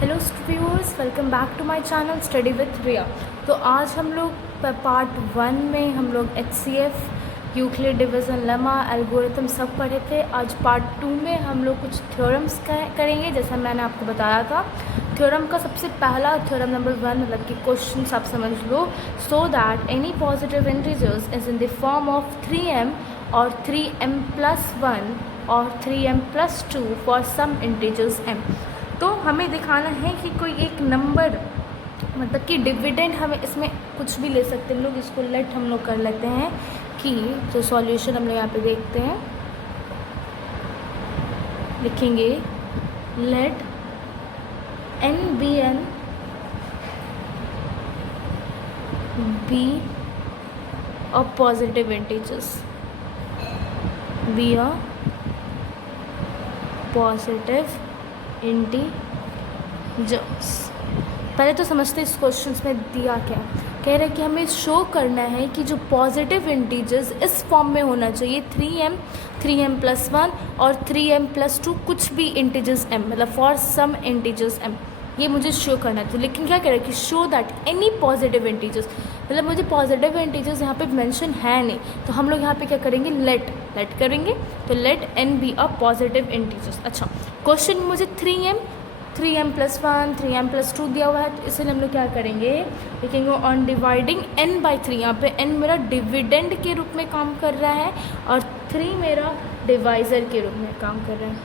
Hello viewers, welcome back to my channel study with Riya. तो आज हम लोग पार्ट 1 में हम लोग HCF, Euclid division lemma, algorithm सब पढ़े थे। आज पार्ट 2 में हम लोग कुछ थ्योरम्स करेंगे, जैसा मैंने आपको बताया था। थ्योरम का सबसे पहला थ्योरम नंबर 1 मतलब कि क्वेश्चन आप समझ लो। So that any positive integers is in the form of 3m और 3m+1 और 3m+2 for some integers m। तो हमें दिखाना है कि कोई एक नंबर मतलब कि डिविडेंड, हमें इसमें कुछ भी ले सकते हैं हम लोग। इसको लेट हम लोग कर लेते हैं कि तो सॉल्यूशन हम लोग यहाँ पे देखते हैं, लिखेंगे let n be a positive integers, be a positive integers. पहले तो समझते इस क्वेश्चन में दिया क्या, कह रहे हैं कि हमें शो करना है कि जो पॉजिटिव इंटीजर्स इस फॉर्म में होना चाहिए 3m, 3m+1 और 3m+2, कुछ भी इंटीजर्स m, मतलब फॉर सम इंटीजर्स m, ये मुझे शो करना था। लेकिन क्या कह रहा है कि show that any positive integers, मतलब मुझे पॉजिटिव इंटीजर्स यहाँ पे मेंशन है नहीं, तो हम लोग यहाँ पे क्या करेंगे, लेट करेंगे। तो let n be a positive integers. अच्छा, क्वेश्चन में मुझे 3m, 3m+1, 3m+2 दिया हुआ है, तो इसलिए हम लोग क्या करेंगे, लिखेंगे ऑन डिवाइडिंग n/3। यहाँ पे n मेरा डिविडेंड के रूप में काम कर रहा है और 3 मेरा डिवाइज़र के रूप में काम कर रहा है।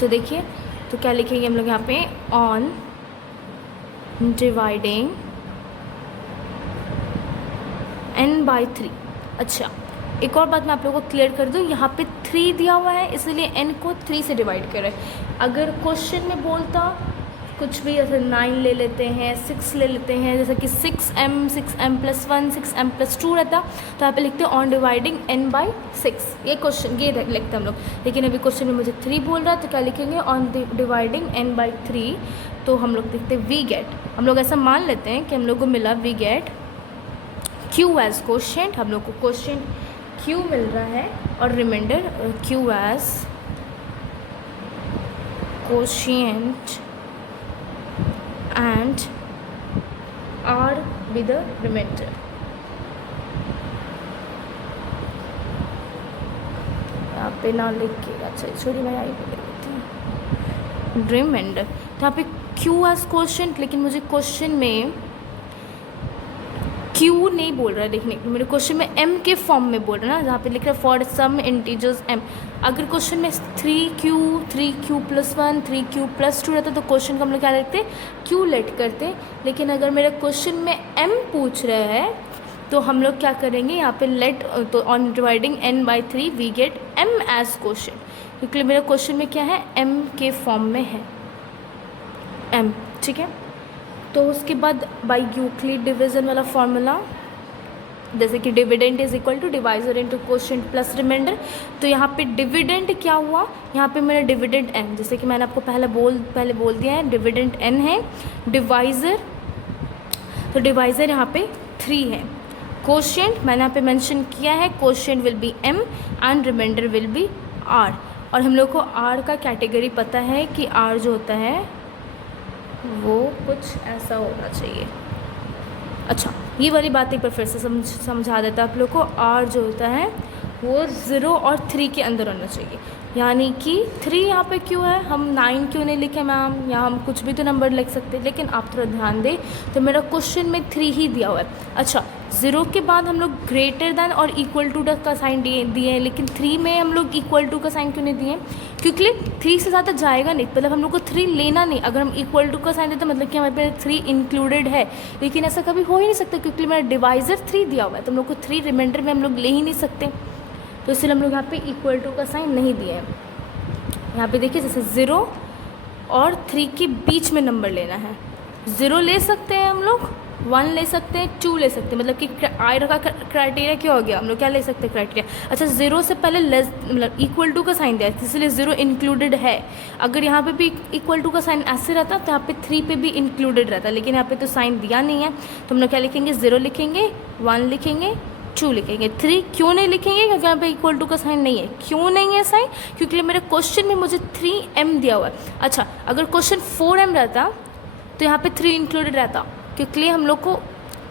तो देखिए, तो क्या लिखेंगे हम लोग यहाँ पे, ऑन डिवाइडिंग n/3। अच्छा, एक और बात मैं आप लोगों को क्लियर कर दूँ, यहाँ पे 3 दिया हुआ है, इसलिए n को 3 से डिवाइड कर रहे हैं। अगर क्वेश्चन में बोलता कुछ भी, जैसे 9 ले लेते हैं, 6 ले लेते हैं, जैसे कि 6m, 6m+1, 6m+2 रहता, तो यहाँ पे लिखते हैं ऑन डिवाइडिंग n/6। ये क्वेश्चन ये लिखते हम लोग, लेकिन अभी क्वेश्चन में मुझे 3 बोल रहा है, तो क्या लिखेंगे, ऑन डिवाइडिंग n/3। तो हम लोग देखते हैं वी गेट, हम लोग ऐसा मान लेते हैं कि हम लोग को मिला we get q as quotient, हम लोग को क्वोशिएंट q मिल रहा है, और remainder q as quotient and r with the remainder। यहाँ पे ना लिख के, अच्छा छोड़ी मैं आई रिमाइंडर। तो यहाँ पे q एज क्वोशिएंट, लेकिन मुझे क्वेश्चन में q नहीं बोल रहा है लिखने के, मेरे क्वेश्चन में m के फॉर्म में बोल रहा है ना, जहाँ पे लिख रहा है फॉर सम इंटीजर्स m। अगर क्वेश्चन में 3q, 3q+1, 3q+2 रहता तो क्वेश्चन को हम लोग क्या लिखते, q लेट करते। लेकिन अगर मेरा क्वेश्चन में m पूछ रहा है, तो हम लोग क्या करेंगे यहाँ पे लेट, तो on dividing n/3 we get m as question, क्योंकि मेरा क्वेश्चन में क्या है, m के फॉर्म में है m। ठीक है, तो उसके बाद बाय यूक्लिड डिवीज़न वाला फॉर्मूला, जैसे कि dividend is equal to divisor into quotient plus remainder. तो यहाँ पे डिविडेंड क्या हुआ, यहाँ पे मेरा डिविडेंड n, जैसे कि मैंने आपको पहले बोल दिया है, डिविडेंड n है। डिवाइज़र, तो डिवाइज़र यहाँ पे 3 है। क्वोशिएंट मैंने यहाँ पे मेंशन किया है, quotient will be m and remainder will be r। और हम लोग को r का कैटेगरी पता है कि r जो होता है वो कुछ ऐसा होना चाहिए। अच्छा, ये वाली बात एक बार फिर से समझा देता आप लोग को। r जो होता है वो 0 और 3 के अंदर होना चाहिए, यानी कि 3 यहाँ पे क्यों है, हम 9 क्यों नहीं लिखे मैम, यहाँ हम कुछ भी तो नंबर लिख सकते हैं, लेकिन आप थोड़ा ध्यान दें, तो मेरा क्वेश्चन में 3 ही दिया हुआ है। अच्छा, 0 के बाद हम लोग ग्रेटर दैन और इक्वल टू का साइन दिए हैं, लेकिन 3 में हम लोग इक्वल टू का साइन क्यों नहीं दिए, क्योंकि 3 से ज़्यादा जाएगा नहीं, मतलब हम लोग को 3 लेना नहीं। अगर हम इक्वल टू का साइन देते मतलब कि हमारे पे 3 इंक्लूडेड है, लेकिन ऐसा कभी हो ही नहीं सकता, क्योंकि मेरा डिवाइज़र 3 दिया हुआ है, तो हम लोग को 3 रिमाइंडर में हम लोग ले ही नहीं सकते, तो इसलिए हम लोग यहाँ पे इक्वल टू का साइन नहीं दिए हैं। यहाँ पे देखिए, जैसे 0 और 3 के बीच में नंबर लेना है, 0 ले सकते हैं हम लोग, 1 ले सकते हैं, 2 ले सकते हैं, मतलब कि आई का क्राइटेरिया क्या हो गया, हम लोग क्या ले सकते हैं क्राइटेरिया। अच्छा, 0 से पहले लेस मतलब इक्वल टू का साइन दिया है, इसलिए 0 इंक्लूडेड है। अगर यहाँ पे भी इक्वल टू का साइन ऐसे रहता तो यहाँ पे 3 पे भी इंक्लूडेड रहता, लेकिन यहाँ पे तो साइन दिया नहीं है, तो हम लोग क्या लिखेंगे, 0 लिखेंगे, 1 लिखेंगे, 2 लिखेंगे। 3 क्यों नहीं लिखेंगे, क्योंकि यहाँ पे इक्वल टू का साइन नहीं है। क्यों नहीं है साइन, क्योंकि मेरे क्वेश्चन में मुझे 3m दिया हुआ है। अच्छा, अगर क्वेश्चन 4m रहता तो यहाँ पे 3 इंक्लूडेड रहता, क्योंकि हम लोग को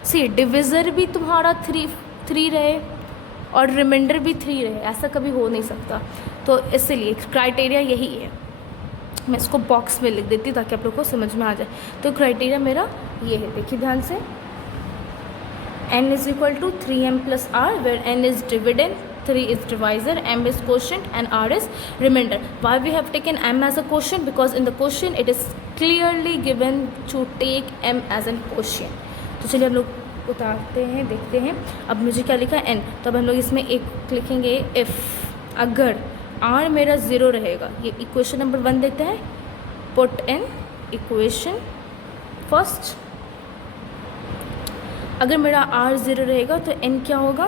सी डिविज़र भी तुम्हारा 3 रहे और रिमाइंडर भी 3 रहे, ऐसा कभी हो नहीं सकता। तो इसलिए क्राइटेरिया यही है। मैं इसको बॉक्स में लिख देती हूँ ताकि आप लोग को समझ में आ जाए। तो क्राइटेरिया मेरा ये है, देखिए ध्यान से, n is equal to 3m plus r, where n is dividend, 3 is divisor, m is quotient and r is remainder. Why we have taken m as a quotient? Because in the question it is clearly given to take m as an quotient. तो चलिए हम लोग उतारते हैं, देखते हैं। अब मुझे क्या लिखा है n, तो अब हम लोग इसमें एक लिखेंगे if अगर r मेरा 0 रहेगा, ये इक्वेशन नंबर 1 देते हैं, पुट इन इक्वेशन फर्स्ट। अगर मेरा r 0 रहेगा तो n क्या होगा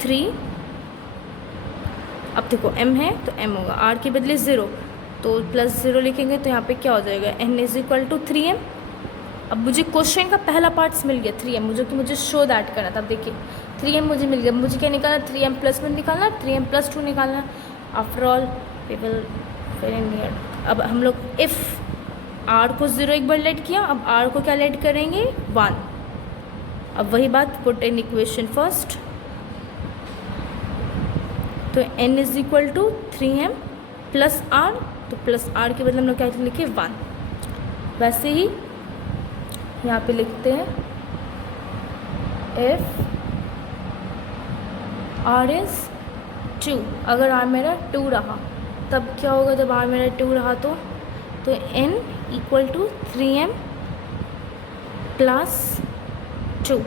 3। अब देखो m है तो m होगा, r के बदले 0 तो प्लस 0 लिखेंगे, तो यहाँ पे क्या हो जाएगा n is equal to 3m। अब मुझे क्वेश्चन का पहला पार्ट मिल गया 3m, मुझे शो दैट करना था। अब देखिए 3m मुझे मिल गया, मुझे क्या निकालना, 3m प्लस 1 निकालना, 3m प्लस 2 निकालना। After all we will fill in here. अब हम लोग इफ़ r को 0 एक बार लेट किया, अब r को क्या लेट करेंगे 1। अब वही बात, पुट इन इक्वेशन फर्स्ट, तो n is equal to 3m plus r, तो प्लस r के बदले हम लोग क्या लिखे 1। वैसे ही यहाँ पे लिखते हैं इफ r इज 2, अगर r मेरा 2 रहा तब क्या होगा, जब r मेरा 2 रहा तो n equal to 3m plus 2,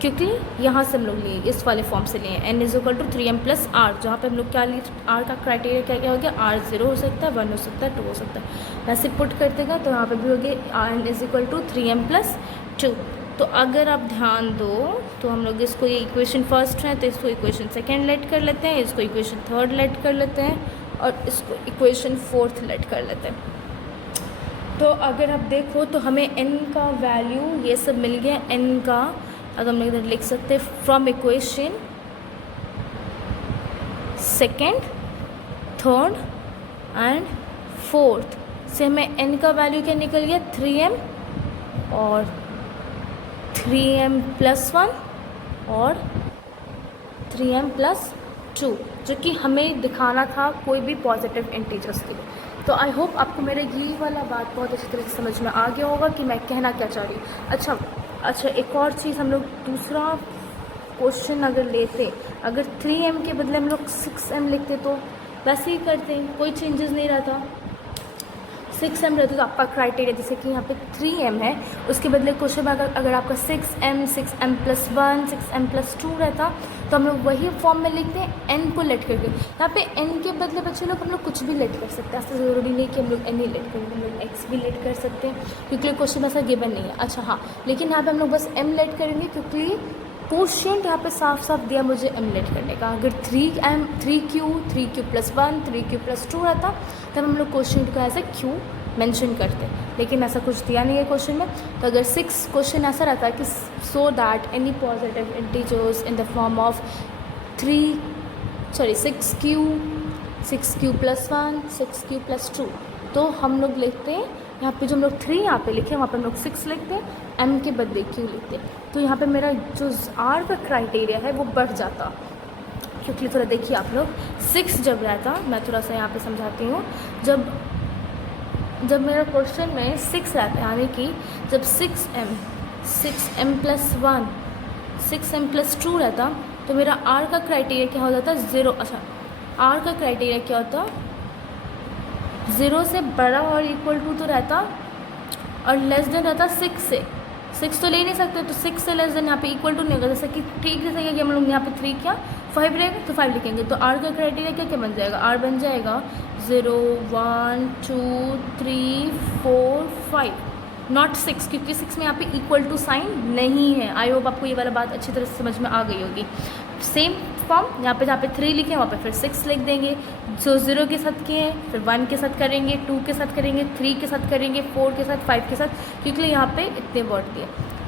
क्योंकि यहाँ से हम लोग लिए इस वाले फॉर्म से लिए n is equal to 3m plus r, जहाँ पे हम लोग क्या लिए r का क्राइटेरिया क्या क्या हो गया, r 0 हो सकता है, 1 हो सकता है, 2 हो सकता है। वैसे पुट कर देगा तो यहाँ पे भी हो गया n is equal to 3m plus 2। तो अगर आप ध्यान दो तो हम लोग इसको, ये इक्वेशन फर्स्ट है तो इसको इक्वेशन सेकेंड लेट कर लेते हैं, इसको इक्वेशन थर्ड लेट कर लेते हैं और इसको इक्वेशन फोर्थ लेट कर लेते हैं। तो अगर आप देखो तो हमें n का वैल्यू ये सब मिल गया। n का अगर हम इधर लिख सकते हैं from equation second, third and fourth से हमें n का वैल्यू क्या निकल गया 3m और 3m प्लस 1 और 3m प्लस 2, जो कि हमें दिखाना था कोई भी पॉजिटिव इंटीजर्स के लिए। तो आई होप आपको मेरा ये वाला बात बहुत अच्छी तरह से समझ में आ गया होगा कि मैं कहना क्या चाह रही हूँ। अच्छा एक और चीज़, हम लोग दूसरा क्वेश्चन अगर लेते, अगर 3m के बदले हम लोग 6m लिखते तो वैसे ही करते, कोई चेंजेस नहीं रहता। 6m रहता तो आपका क्राइटेरिया, जैसे कि यहाँ पे 3m है, उसके बदले क्वेश्चन में अगर आपका 6m प्लस 1, 6m प्लस 2 रहता तो हम लोग वही फॉर्म में लिखते हैं n को लेट करके। यहाँ पे n के बदले बच्चे लोग हम लोग कुछ भी लेट कर सकते हैं, ऐसा ज़रूरी नहीं कि हम लोग n ही लेट करेंगे, हम लोग x भी लेट कर सकते हैं क्योंकि क्वेश्चन ऐसा गिवन नहीं है। अच्छा हाँ, लेकिन यहाँ पे हम लोग बस m लेट करेंगे क्योंकि क्वेश्चन यहाँ पे साफ साफ दिया मुझे m लेट करने का। अगर 3q प्लस 1, 3q प्लस 2 रहता तब हम लोग क्वेश्चन को ऐसे q मेंशन करते, लेकिन ऐसा कुछ दिया नहीं है क्वेश्चन में। तो अगर 6 क्वेश्चन ऐसा रहता है कि सो that any positive integers in the form of 6q plus 1, 6q plus 2, तो हम लोग लिखते हैं यहाँ पे, जो हम लोग 3 यहाँ पे लिखे वहाँ पे हम लोग 6 लिखते हैं, m के बदले q लिखते हैं। तो यहाँ पे मेरा जो r का क्राइटेरिया है वो बढ़ जाता, क्योंकि थोड़ा देखिए आप लोग 6 जब रहता, मैं थोड़ा सा यहाँ पे समझाती हूँ, जब मेरा क्वेश्चन में 6 रहता है, यानी कि जब 6m प्लस 1, 6m प्लस 2 रहता तो मेरा r का क्राइटेरिया क्या हो जाता 0। अच्छा, r का क्राइटेरिया क्या होता 0 से बड़ा और इक्वल टू तो रहता और लेस देन रहता 6 से। 6 तो ले नहीं सकते, तो 6 से लेस देन यहाँ पे इक्वल टू नहीं होगा, जैसे कि ठीक जैसे कि हम लोग यहाँ पे 3 क्या 5 रहेगा तो 5 लिखेंगे। तो r का क्राइटेरिया क्या क्या बन जाएगा, r बन जाएगा 0, 1, 2, 3, 4, 5, नॉट 6, क्योंकि 6 में यहाँ पे इक्वल टू साइन नहीं है। आई होप आपको ये वाला बात अच्छी तरह से समझ में आ गई होगी। सेम फॉर्म यहाँ पे जहाँ पे 3 लिखे वहाँ पे फिर 6 लिख देंगे, जो 0 के साथ किए हैं फिर 1 के साथ करेंगे, 2 के साथ करेंगे, 3 के साथ करेंगे, 4 के साथ, 5 के साथ, क्योंकि यहाँ पे इतने वर्ड दिए।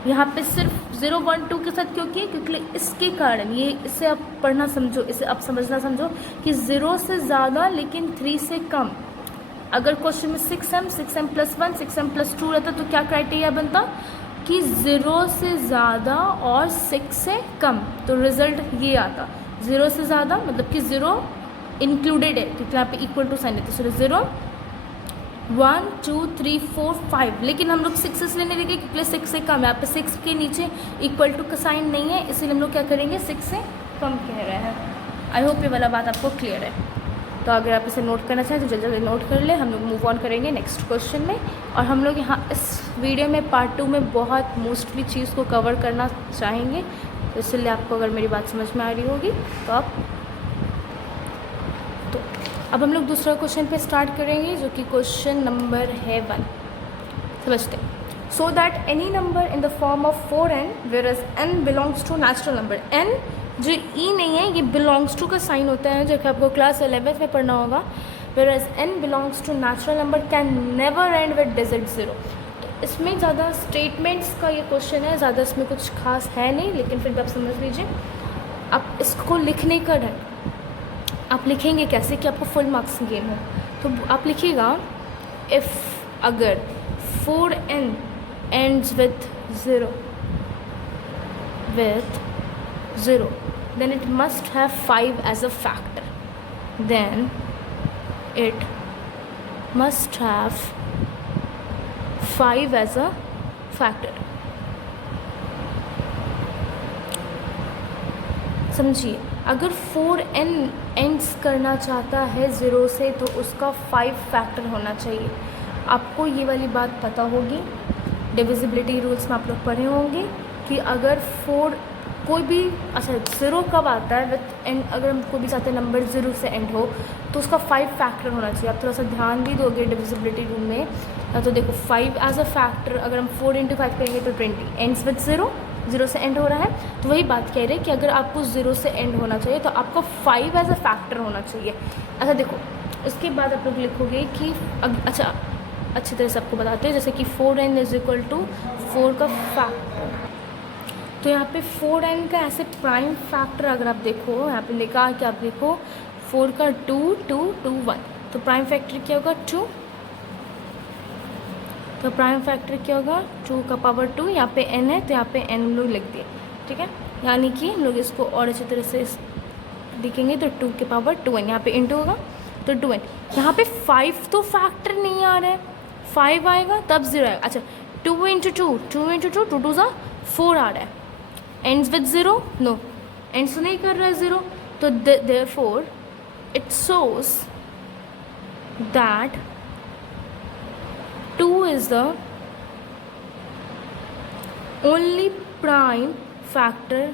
यहाँ पे सिर्फ 0 1 2 के साथ क्यों किए, क्योंकि इसके कारण ये, इसे आप पढ़ना समझो, इसे आप समझना समझो कि 0 से ज़्यादा लेकिन 3 से कम। अगर क्वेश्चन में 6m प्लस 1 6m प्लस 2 रहता तो क्या क्राइटेरिया बनता कि 0 से ज़्यादा और 6 से कम, तो रिजल्ट ये आता 0 से ज़्यादा मतलब कि 0 इंक्लूडेड है, क्योंकि यहाँ पे इक्वल टू साइन है, तो सॉरी 0 1 2 3 4 5, लेकिन हम लोग 6 इसलिए नहीं लेंगे क्योंकि 6 से कम है, यहाँ पे 6 के नीचे इक्वल टू का साइन नहीं है, इसलिए हम लोग क्या करेंगे 6 से कम कह रहे हैं। आई होप ये वाला बात आपको क्लियर है। तो अगर आप इसे नोट करना चाहें तो जल्दी जल्दी नोट कर ले, हम लोग मूव ऑन करेंगे नेक्स्ट क्वेश्चन में। और हम लोग यहाँ इस वीडियो में पार्ट 2 में बहुत मोस्टली चीज़ को कवर करना चाहेंगे, तो इसलिए आपको अगर मेरी बात समझ में आ रही होगी तो आप, तो अब हम लोग दूसरा क्वेश्चन पे स्टार्ट करेंगे, जो कि क्वेश्चन नंबर है 1। समझते हैं। So that any number in the form of 4n whereas n belongs to natural number, n जो ई नहीं है ये बिलोंग्स टू का साइन होता है, जो कि आपको क्लास 11th में पढ़ना होगा। Whereas n belongs to natural number can never end with digit 0। तो इसमें ज़्यादा स्टेटमेंट्स का ये क्वेश्चन है, ज़्यादा इसमें कुछ खास है नहीं, लेकिन फिर भी आप समझ लीजिए। आप इसको लिखने का ढंग, आप लिखेंगे कैसे कि आपको फुल मार्क्स गेन हो, तो आप लिखिएगा इफ़ अगर 4n ends with 0 then it must have 5 as a factor, then it must have 5 as a factor। समझिए, अगर 4n एंड्स करना चाहता है 0 से तो उसका 5 फैक्टर होना चाहिए। आपको ये वाली बात पता होगी, डिविजिबिलिटी रूल्स में आप लोग पढ़े होंगे कि अगर 4 कोई भी, अच्छा 0 कब आता है विथ एंड, अगर हम कोई भी चाहते हैं नंबर 0 से एंड हो तो उसका 5 फैक्टर होना चाहिए। आप थोड़ा सा ध्यान भी दोगे डिविजिबिलिटी रूल में, तो देखो 5 एज अ फैक्टर, अगर हम 4 × 5 करेंगे तो 20 एंड्स विथ 0 से एंड हो रहा है, तो वही बात कह रहे हैं कि अगर आपको 0 से एंड होना चाहिए तो आपका 5 एज अ फैक्टर होना चाहिए। अच्छा देखो, उसके बाद आप लोग लिखोगे कि अच्छा अच्छी तरह से आपको बताते हैं, जैसे कि 4n = 4 का फैक्टर, तो यहाँ पे 4n का ऐसे प्राइम फैक्टर अगर आप देखो, यहाँ पे लिखा कि आप देखो 4 का 2 2 2 1, तो प्राइम फैक्टर क्या होगा 2, तो प्राइम फैक्टर क्या होगा 2 का पावर 2, यहाँ पे n है तो यहाँ पे n हम लोग लिख दिए, ठीक है। यानी कि हम लोग इसको और अच्छी तरह से लिखेंगे तो 2 के पावर 2n, यहाँ पे इंटू होगा तो 2n। यहाँ पे 5 तो फैक्टर नहीं आ रहा है, 5 आएगा तब 0 आएगा। अच्छा 2 × 2 2 × 2 2 2 ज़ा 4 आ रहा है, एंड्स विद 0 नो, एंड्स नहीं कर रहा है 0, तो therefore it shows that 2 is the only prime factor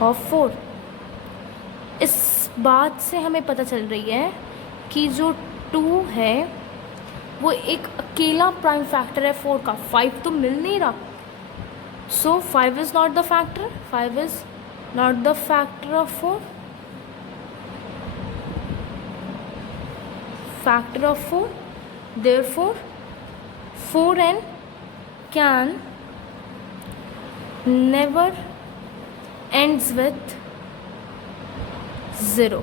of 4। इस बात से हमें पता चल रही है कि जो 2 है वो एक अकेला प्राइम फैक्टर है 4 का, 5 तो मिल नहीं रहा, सो 5 is not the factor, 5 is not the factor of 4, factor of 4, therefore 4n can never ends with 0।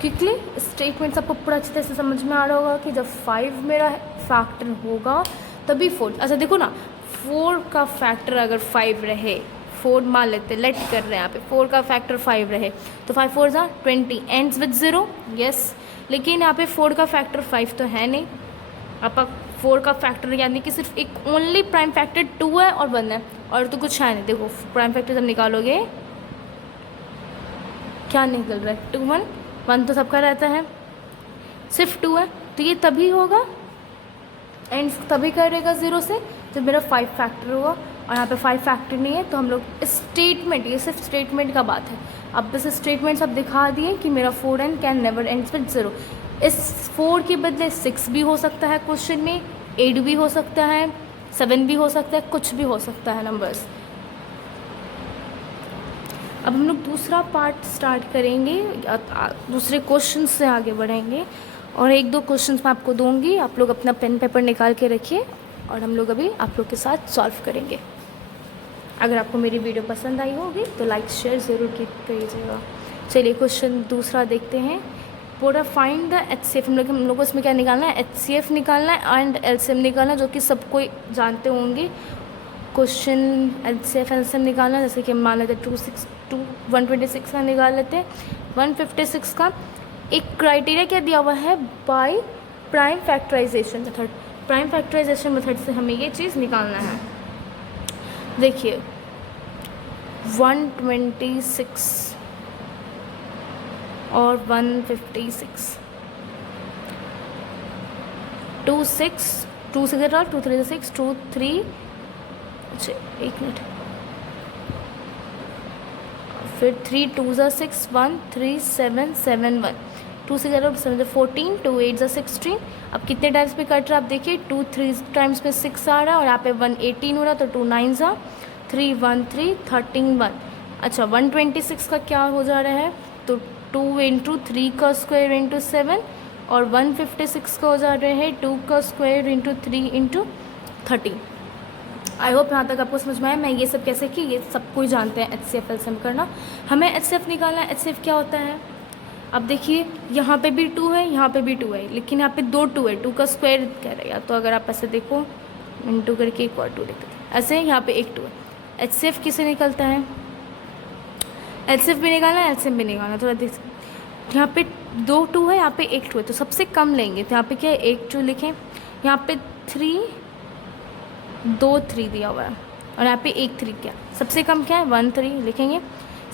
Quickly statements आपको पूरा अच्छी तरह से समझ में आ रहा होगा कि जब 5 मेरा फैक्टर होगा तभी 4। अच्छा देखो ना, 4 का फैक्टर अगर 5 रहे, 4 मान लेते, लेट कर रहे हैं यहाँ पे, 4 का फैक्टर 5 रहे तो 5 4 ज़ा 20 एंड्स विद 0, यस। लेकिन यहाँ पे 4 का फैक्टर 5 तो है नहीं, आपका 4 का फैक्टर यानी कि सिर्फ एक ओनली प्राइम फैक्टर 2 है और 1 है, और तो कुछ है नहीं। देखो प्राइम फैक्टर जब निकालोगे क्या निकल रहा है 2 1 1 तो सबका रहता है, सिर्फ 2 है, तो ये तभी होगा एंड तभी करेगा 0 से जब मेरा 5 फैक्टर होगा, और यहाँ पे 5 फैक्टर नहीं है, तो हम लोग स्टेटमेंट, ये सिर्फ स्टेटमेंट का बात है। अब बस स्टेटमेंट्स अब दिखा दिए कि मेरा 4n can never ends with 0। इस 4 के बदले 6 भी हो सकता है क्वेश्चन में, 8 भी हो सकता है, 7 भी हो सकता है, कुछ भी हो सकता है नंबर्स। अब हम लोग दूसरा पार्ट स्टार्ट करेंगे, दूसरे क्वेश्चन से आगे बढ़ेंगे, और 1-2 क्वेश्चंस मैं आपको दूंगी, आप लोग अपना पेन पेपर निकाल के रखिए और हम लोग अभी आप लोग के साथ सॉल्व करेंगे। अगर आपको मेरी वीडियो पसंद आई होगी तो लाइक शेयर ज़रूर कीजिएगा। चलिए क्वेश्चन दूसरा देखते हैं। पूरा फाइंड द HCF, हम लोग को इसमें क्या निकालना है, HCF निकालना है एंड LCM निकालना, जो कि सब कोई जानते होंगे। क्वेश्चन HCF LCM निकालना, जैसे कि हम मान लेते हैं 126 का निकाल लेते हैं, 156 का। एक क्राइटेरिया क्या दिया हुआ है, by prime factorisation method. Prime factorisation method से हमें ये चीज़ निकालना है। देखिए 126 और 156, 2 6 2 से 2 3 6 2 3, अच्छा 1 मिनट, फिर 3 2 6 1 3 7 7 1, 2 से 7 14, 2 8 16। अब कितने टाइम्स पे कट रहा है आप देखिए, 2 3 टाइम्स पे 6 आ रहा है और यहाँ पे 1 18 हो रहा, तो 2 9 3 1 3 13 1। अच्छा 126 का क्या हो जा रहा है, तो 2 इंटू 3 का स्क्वायर इंटू 7, और 156 का हो जा रहा है 2 का square into 3 into 13। I hope यहाँ तक आपको समझ में आया। मैं ये सब कैसे कि ये सब कोई जानते हैं HCF LCM करना। हमें HCF निकालना है। HCF क्या होता है, अब देखिए यहाँ पे भी 2 है, यहाँ पे भी 2 है, लेकिन यहाँ पे 2 2 है, 2 का स्क्वायर कह रहे हैं। तो अगर आप ऐसे देखो इंटू करके एक और 2 लिखते हैं, ऐसे यहाँ पे एक 2 है। HCF किसे निकलता है, HCF भी निकालना है, LCM भी निकालना है। थोड़ा देख, यहाँ पे 2 2 है, यहाँ पे एक 2 है, तो सबसे कम लेंगे। तो यहाँ पे क्या है, 1 2 लिखें, यहाँ पे 2 3 दिया हुआ है, और यहाँ पे 1 3 क्या, सबसे कम क्या है 1 3 लिखेंगे।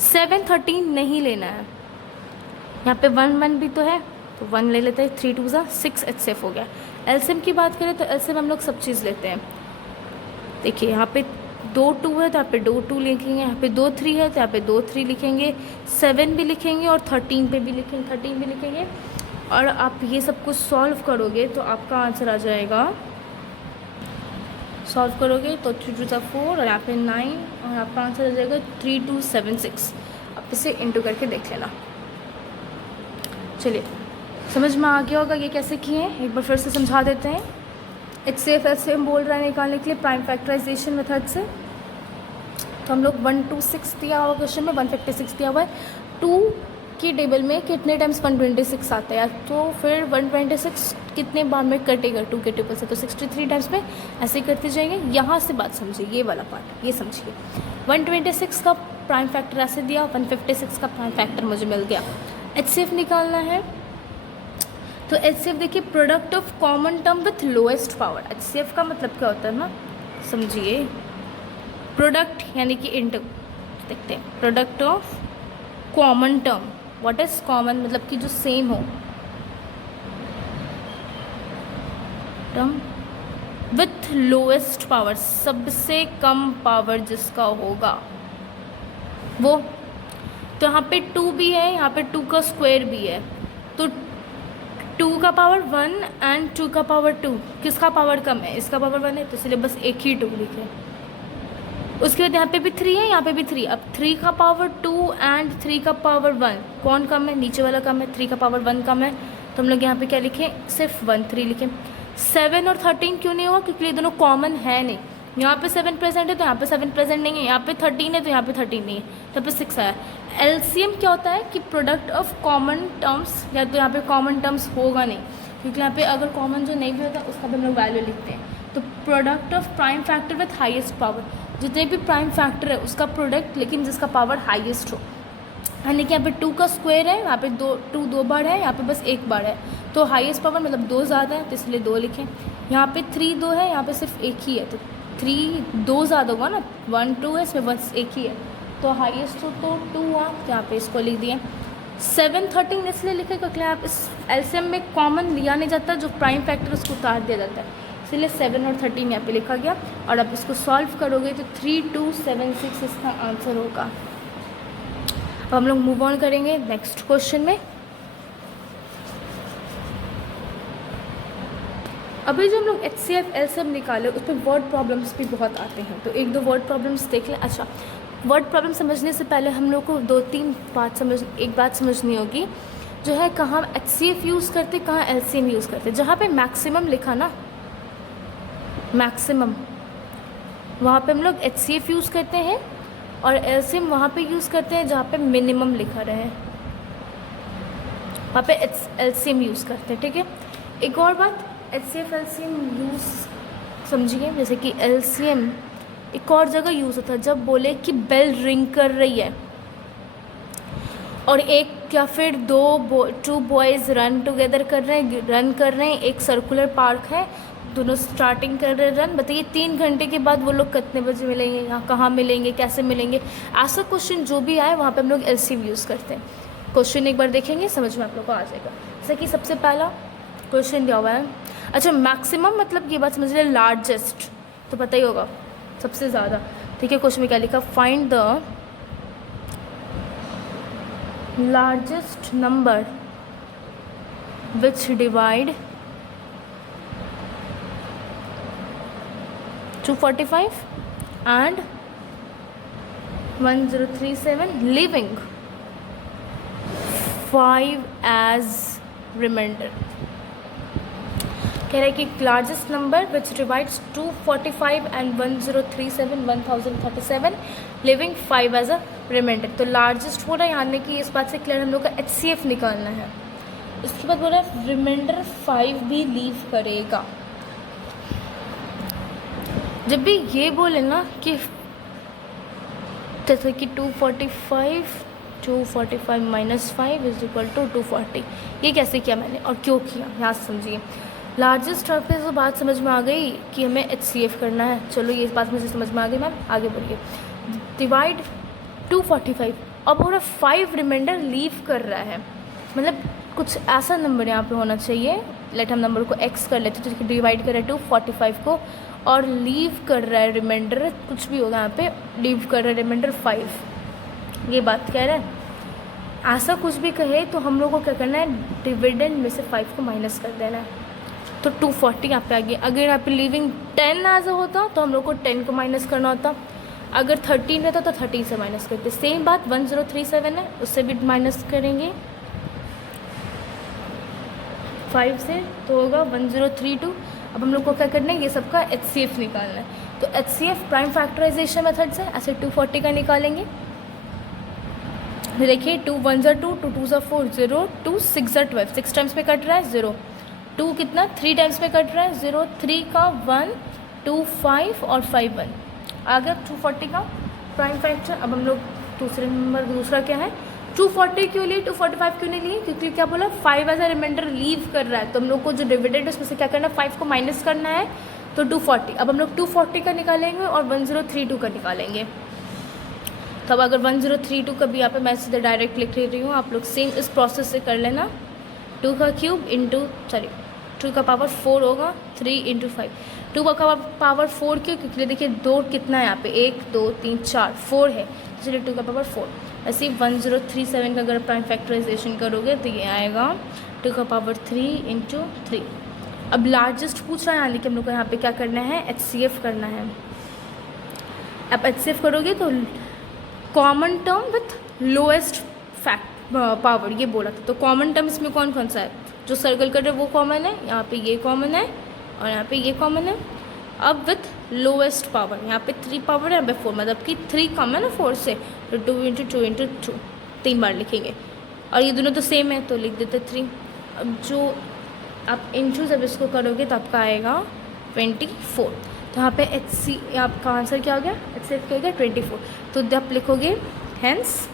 7 13 नहीं लेना है, यहाँ पे 1 1 भी तो है, तो 1 ले लेते हैं। 3 2 6 HCF हो गया। LCM की बात करें तो LCM हम लोग सब चीज़ लेते हैं। देखिए यहाँ पे 2 2 है, तो यहाँ पे 2 2 लिखेंगे, यहाँ पे 2 3 है, तो यहाँ पे 2 3 लिखेंगे, 7 भी लिखेंगे और 13 पे भी लिखेंगे, 13 भी लिखेंगे। और आप ये सब कुछ सॉल्व करोगे तो आपका आंसर आ जाएगा, सॉल्व करोगे तो 3 2 4 और यहाँ पे 9, और आपका आंसर आ जाएगा 3276। आप इसे इंटू करके देख लेना। चलिए समझ में आ गया होगा ये कैसे किए हैं, एक बार फिर से समझा देते हैं। HCF LCM बोल रहा है निकालने के लिए प्राइम फैक्टराइजेशन मेथड से। तो हम लोग 126 दिया हुआ क्वेश्चन में, 156 दिया हुआ है। 2 की टेबल में कितने टाइम्स 126 आता है, तो फिर 126 कितने बार में कटेगा 2 के टेबल से, तो 63 टाइम्स में ऐसे करते जाएंगे। यहाँ से बात समझिए, ये वाला पार्ट ये समझिए। 126 का प्राइम फैक्टर ऐसे दिया, 156 का प्राइम फैक्टर मुझे मिल गया। HCF निकालना है, तो HCF देखिए product of common term with lowest power. HCF का मतलब क्या होता है ना, समझिए। प्रोडक्ट यानी कि इंटू, देखते हैं product of common term. What is common, मतलब कि जो सेम हो, टर्म विथ लोएस्ट पावर, सबसे कम पावर जिसका होगा वो। तो यहाँ पे 2 भी है, यहाँ पे 2 का स्क्वायर भी है, तो 2 का पावर 1 एंड 2 का पावर 2, किसका पावर कम है, इसका पावर 1 है, तो इसलिए बस एक ही 2 लिखे। उसके बाद यहाँ पे भी 3 है, यहाँ पे भी 3। अब 3 का पावर 2 एंड 3 का पावर 1 कौन कम है, नीचे वाला कम है, 3 का पावर 1 कम है, तो हम लोग यहाँ पे क्या लिखें, सिर्फ 1 3 लिखें। 7 और 13 क्यों नहीं हुआ, क्योंकि ये दोनों कॉमन है नहीं। यहाँ पे 7 प्रेजेंट है तो यहाँ पे 7 प्रेजेंट नहीं है, यहाँ पे 13 है तो यहाँ पे 13 नहीं है, तो यहाँ पे 6 आया। LCM क्या होता है कि प्रोडक्ट ऑफ कॉमन टर्म्स, या तो यहाँ पे कॉमन टर्म्स होगा नहीं, क्योंकि यहाँ पे अगर कॉमन जो नहीं भी होता उसका भी हम लोग वैल्यू लिखते हैं। तो product of prime factor with highest power, जितने भी प्राइम फैक्टर है उसका प्रोडक्ट, लेकिन जिसका पावर हाईएस्ट हो। यानी कि यहाँ पे 2 का स्क्वायर है, यहाँ पे 2 2 बार है, यहाँ पे बस 1 बार है, तो हाईएस्ट पावर मतलब 2 ज़्यादा है, तो इसलिए 2 लिखें। यहाँ पे 3 2 है, यहाँ पे सिर्फ 1 ही है, तो 3 2 ज़्यादा होगा ना, 1 2 है, इसमें बस 1 ही है, तो हाईएस्ट तो 2 हुआ, तो यहाँ पे इसको लिख दिए। 7 13 इसलिए लिखे क्योंकि आप इस LCM में कॉमन लिया नहीं जाता, जो प्राइम फैक्टर उसको उतार दिया जाता है, इसलिए 7 और 13 यहाँ पे लिखा गया। और अब इसको सॉल्व करोगे तो 3276 इसका आंसर होगा। अब हम लोग मूव ऑन करेंगे नेक्स्ट क्वेश्चन में। अभी जो हम लोग HCF LCM निकाले उसमें वर्ड प्रॉब्लम्स भी बहुत आते हैं, तो 1 2 वर्ड प्रॉब्लम्स देख लें। अच्छा, वर्ड प्रॉब्लम समझने से पहले हम लोग को एक बात समझनी होगी जो है कहाँ HCF यूज़ करते, कहाँ LCM यूज़ करते। जहाँ पे मैक्सिमम लिखा ना, मैक्सिमम, वहाँ पे हम लोग HCF यूज़ करते हैं, और LCM वहाँ पे यूज़ करते हैं जहाँ पे मिनिमम लिखा रहे, वहाँ पे LCM यूज़ करते हैं। ठीक है, एक और बात, HCF LCM यूज़ समझिए। जैसे कि LCM एक और जगह यूज़ होता है जब बोले कि बेल रिंग कर रही है और एक या फिर टू बॉयज़ रन टुगेदर कर रहे हैं, एक सर्कुलर पार्क है, दोनों स्टार्टिंग कर रहे हैं रन। बताइए 3 घंटे के बाद वो लोग कितने बजे मिलेंगे, यहाँ कहाँ मिलेंगे, कैसे मिलेंगे। ऐसा क्वेश्चन जो भी आए वहाँ पे हम लोग LCM यूज़ करते हैं। क्वेश्चन एक बार देखेंगे, समझ में आप लोग को आ जाएगा। जैसे कि सबसे पहला क्वेश्चन दिया हुआ है, अच्छा मैक्सिमम मतलब ये बात समझ लिया, लार्जेस्ट तो पता ही होगा, सबसे ज़्यादा। ठीक है, क्वेश्चन में क्या लिखा, find the largest number which divide 245 and 1037 leaving 5 as remainder। कह रहा है कि largest number which divides 245 and 1037 1037 leaving 5 as a remainder. तो लार्जेस्ट बोला यहाँ में कि इस बात से क्लियर हम लोग का HCF निकालना है। उसके बाद बोला रिमाइंडर 5 भी लीव करेगा। जब भी ये बोले ना कि जैसे कि 245 माइनस 5 इज इक्वल टू 240, ये कैसे किया मैंने और क्यों किया, यहाँ से समझिए। लार्जेस्ट पे तो बात समझ में आ गई कि हमें HCF करना है। चलो ये इस बात मुझे समझ में आ गई मैम, आगे बोलिए। डिवाइड 245, अब पूरा 5 रिमाइंडर लीव कर रहा है, मतलब कुछ ऐसा नंबर यहाँ पे होना चाहिए। लेट हम नंबर को x कर लेते हैं, तो डिवाइड कर रहे हैं 245 को और लीव कर रहा है रिमाइंडर, कुछ भी होगा यहाँ पे, लीव कर रहा है रिमाइंडर 5, ये बात कह रहा है। ऐसा कुछ भी कहे तो हम लोग को क्या करना है, डिविडेंड में से 5 को माइनस कर देना है। तो 240 यहाँ पे आ गया। अगर यहाँ पे लिविंग 10 ऐसा होता तो हम लोग को 10 को माइनस करना होता, अगर 13 रहता तो 13 से माइनस करते। सेम बात 1037 है, उससे भी माइनस करेंगे 5 से, तो होगा 1032। अब हम लोग को क्या करना है, ये सबका HCF निकालना है। तो HCF प्राइम फैक्टराइजेशन मेथड से ऐसे 240 का निकालेंगे। देखिए 2 1 2, 2 2 4, 0 2 6 12, 6 टाइम्स पे कट रहा है 0, 2 कितना 3 टाइम्स पे कट रहा है 0, 3 का 1 2 5 और 5 1 आ गया 240 का प्राइम फैक्टर। अब हम लोग दूसरे नंबर, दूसरा क्या है, 240 क्यों लिए, 245 क्यों नहीं लिए, क्योंकि क्या बोला 5 एज अ रिमाइंडर लीव कर रहा है। तो हम लोग को जो डिविडेंड है उसमें से क्या करना है, 5 को माइनस करना है, तो 240। अब हम लोग 240 का निकालेंगे और 1032 का निकालेंगे। तो अब अगर 1032 का भी यहाँ पे मैं सीधे डायरेक्ट लिख रही हूँ, आप लोग सेम इस प्रोसेस से कर लेना। 2 का क्यूब इंटू 2 का पावर 4 होगा, 3 इंटू 5, 2 का पावर 4 क्यों, क्योंकि देखिए 2 कितना है यहाँ पे, 1 2 3 4 4 है, इसलिए 2 का पावर 4। ऐसे 1037 का अगर प्राइम फैक्टराइजेशन करोगे तो ये आएगा 2 का पावर 3 इंटू 3। अब लार्जेस्ट पूछ रहा है, यानी कि हम लोग को यहाँ पे क्या करना है, HCF करना है। अब HCF करोगे तो common term with lowest power ये बोला था। तो कॉमन टर्म इसमें कौन कौन सा है, जो सर्कल कर रहे हैं वो कॉमन है, यहाँ पे ये कॉमन है और यहाँ पे ये कॉमन है। अब विथ लोएस्ट पावर, यहाँ पे 3 पावर है, यहाँ पे 4, मतलब कि 3 कम है ना 4 से, तो 2 इंटू 2 इंटू 2 3 बार लिखेंगे, और ये दोनों तो सेम है तो लिख देते 3। अब जो आप इंटू जब इसको करोगे तो आपका आएगा 24। तो यहाँ पे आपका आंसर क्या हो गया, HCF क्या हो गया 24। तो जब आप लिखोगे hence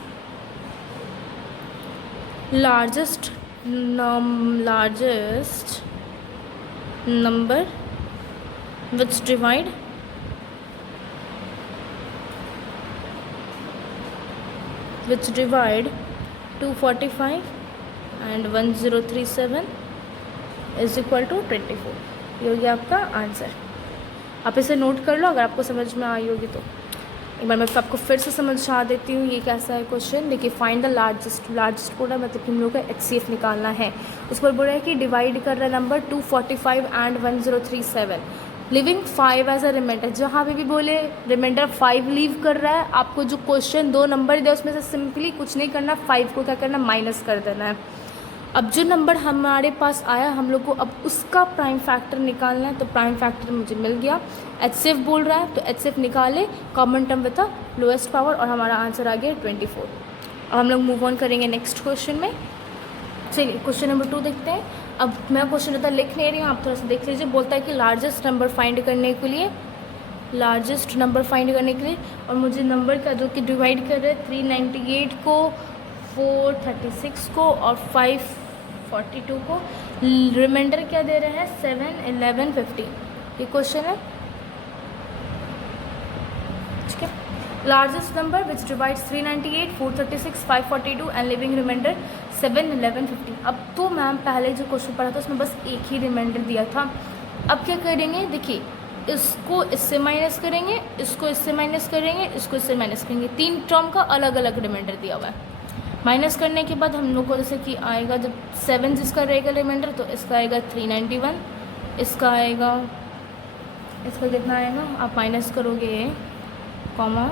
largest number which divide 245 and 1037 is equal to 24। ये हो गया आपका आंसर। आप इसे नोट कर लो अगर आपको समझ में आई होगी तो। एक बार मैं आपको फिर से समझा देती हूँ ये कैसा है क्वेश्चन। देखिए फाइंड द लार्जेस्ट बोला मतलब कि हम लोग का HCF निकालना है। उस पर बोल रहा है कि डिवाइड कर रहा है number 245 and 1037 leaving 5 as a remainder. जहाँ पे भी बोले रिमाइंडर 5 लीव कर रहा है, आपको जो क्वेश्चन 2 नंबर दिया उसमें से सिंपली कुछ नहीं करना, 5 को क्या करना माइनस कर देना है। अब जो नंबर हमारे पास आया हम लोग को अब उसका प्राइम फैक्टर निकालना है, तो प्राइम फैक्टर मुझे मिल गया। HCF बोल रहा है तो HCF निकाले common term with the lowest power और हमारा आंसर आ गया 24। अब हम लोग मूव ऑन करेंगे नेक्स्ट क्वेश्चन में। चलिए क्वेश्चन नंबर 2 देखते हैं। अब मैं क्वेश्चन उतना लिख नहीं रही हूँ, आप थोड़ा सा देख लीजिए। बोलता है कि लार्जेस्ट नंबर फाइंड करने के लिए, लार्जेस्ट नंबर फाइंड करने के लिए, और मुझे नंबर का जो कि डिवाइड कर रहे हैं 398 को, 436 को और 542 को, रिमाइंडर क्या दे रहे हैं 7, 11, 15। ये क्वेश्चन है, ठीक है। Largest number which divides 398, 436, 542 and leaving remainder 7, 11, 15। अब तो मैम पहले जो क्वेश्चन पढ़ा था उसमें बस एक ही रिमाइंडर दिया था। अब क्या करेंगे, देखिए इसको इससे माइनस करेंगे, इसको इससे माइनस करेंगे, इसको इससे माइनस करेंगे। 3 टर्म का अलग अलग रिमाइंडर दिया हुआ है। माइनस करने के बाद हम लोग को जैसे कि आएगा, जब 7 जिसका रहेगा रिमाइंडर तो इसका आएगा 391, इसका आएगा, इसका कितना आएगा, आप माइनस करोगे कॉमा,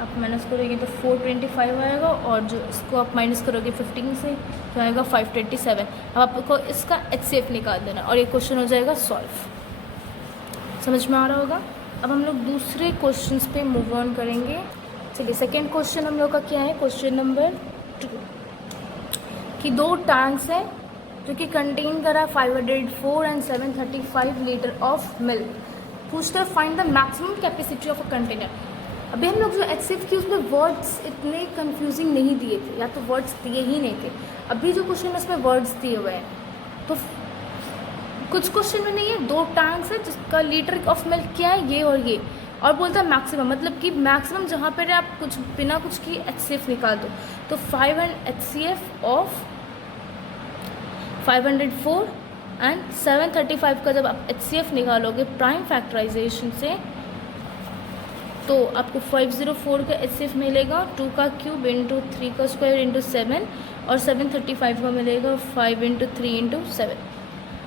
आप माइनस करोगे तो 425 आएगा, और जो इसको आप माइनस करोगे 15 से तो आएगा 527। अब आपको इसका HCF निकाल देना और ये क्वेश्चन हो जाएगा सॉल्व। समझ में आ रहा होगा। अब हम लोग दूसरे क्वेश्चंस पे मूव ऑन करेंगे। चलिए सेकेंड क्वेश्चन हम लोग का क्या है, क्वेश्चन नंबर 2 कि 2 टैंक्स हैं जो कि कंटेन करा 504 एंड 735 लीटर ऑफ मिल्क। पूछते हैं find the maximum capacity of a container. अभी हम लोग जो HCF की उसमें वर्ड्स इतने कंफ्यूजिंग नहीं दिए थे, या तो वर्ड्स दिए ही नहीं थे। अभी जो क्वेश्चन है उसमें वर्ड्स दिए हुए हैं, तो कुछ क्वेश्चन में नहीं है। 2 टैंक्स है जिसका लीटर ऑफ मिल्क क्या है, ये और ये, और बोलता है मैक्सिमम, मतलब कि मैक्सिमम जहाँ पर आप कुछ बिना कुछ की HCF निकाल दो। तो 5 एंड HCF ऑफ 504 एंड 735 का जब आप HCF निकालोगे प्राइम फैक्टराइजेशन से तो आपको 504 का HCF मिलेगा 2 का क्यूब इंटू 3 का स्क्वायर इंटू 7, और 735 का मिलेगा 5 इंटू 3 इंटू 7।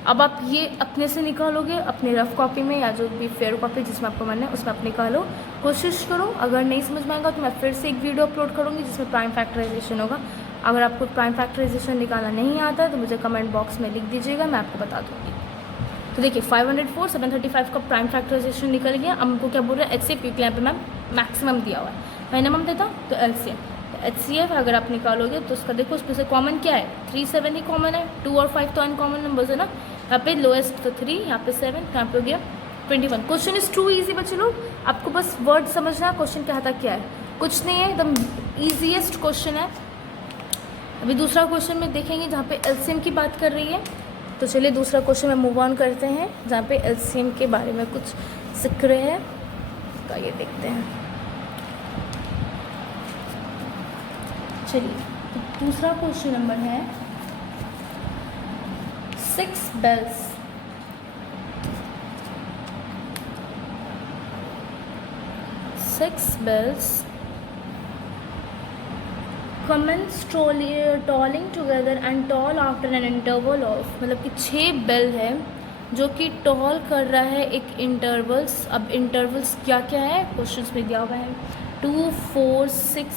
अब आप ये अपने से निकालोगे अपने रफ कॉपी में, या जो भी फेयर कॉपी जिसमें आपको मन है उसमें आप निकालो, कोशिश करो। अगर नहीं समझ में आएगा तो मैं फिर से एक वीडियो अपलोड करूँगी जिसमें प्राइम फैक्टराइजेशन होगा। अगर आपको प्राइम फैक्टराइजेशन निकालना नहीं आता है तो मुझे कमेंट बॉक्स में लिख दीजिएगा, मैं आपको बता दूँगी। तो देखिए 504 735 का प्राइम फैक्टराइजेशन निकल गया। अब हमको क्या बोल रहा है HCF, क्योंकि यहाँ पे मैम मैक्सिमम दिया हुआ है, मिनिमम देता तो LCM। तो HCF अगर आप निकालोगे तो उसका देखो उसमें से कॉमन क्या है, 3 7 ही कॉमन है, 2 और 5 तो अनकॉमन नंबर्स है ना। यहाँ पे लोएस्ट तो 3, यहाँ पे 7, यहाँ पे हो गया 21। क्वेश्चन इज टू ईजी बच्चे लोग, आपको बस वर्ड समझना क्वेश्चन कहता क्या है, कुछ नहीं है, एकदम ईजीएस्ट क्वेश्चन है। अभी दूसरा क्वेश्चन में देखेंगे जहाँ पे LCM की बात कर रही है। तो चलिए दूसरा क्वेश्चन में मूव ऑन करते हैं जहाँ पे LCM के बारे में कुछ जिक्र है, तो ये देखते हैं। चलिए तो दूसरा क्वेश्चन नंबर है 6 bells commence tolling together and toll after an interval of, मतलब कि 6 बेल है जो कि टॉल कर रहा है एक इंटरवल्स। अब इंटरवल्स क्या क्या है क्वेश्चंस में दिया हुआ है, 2, 4, 6,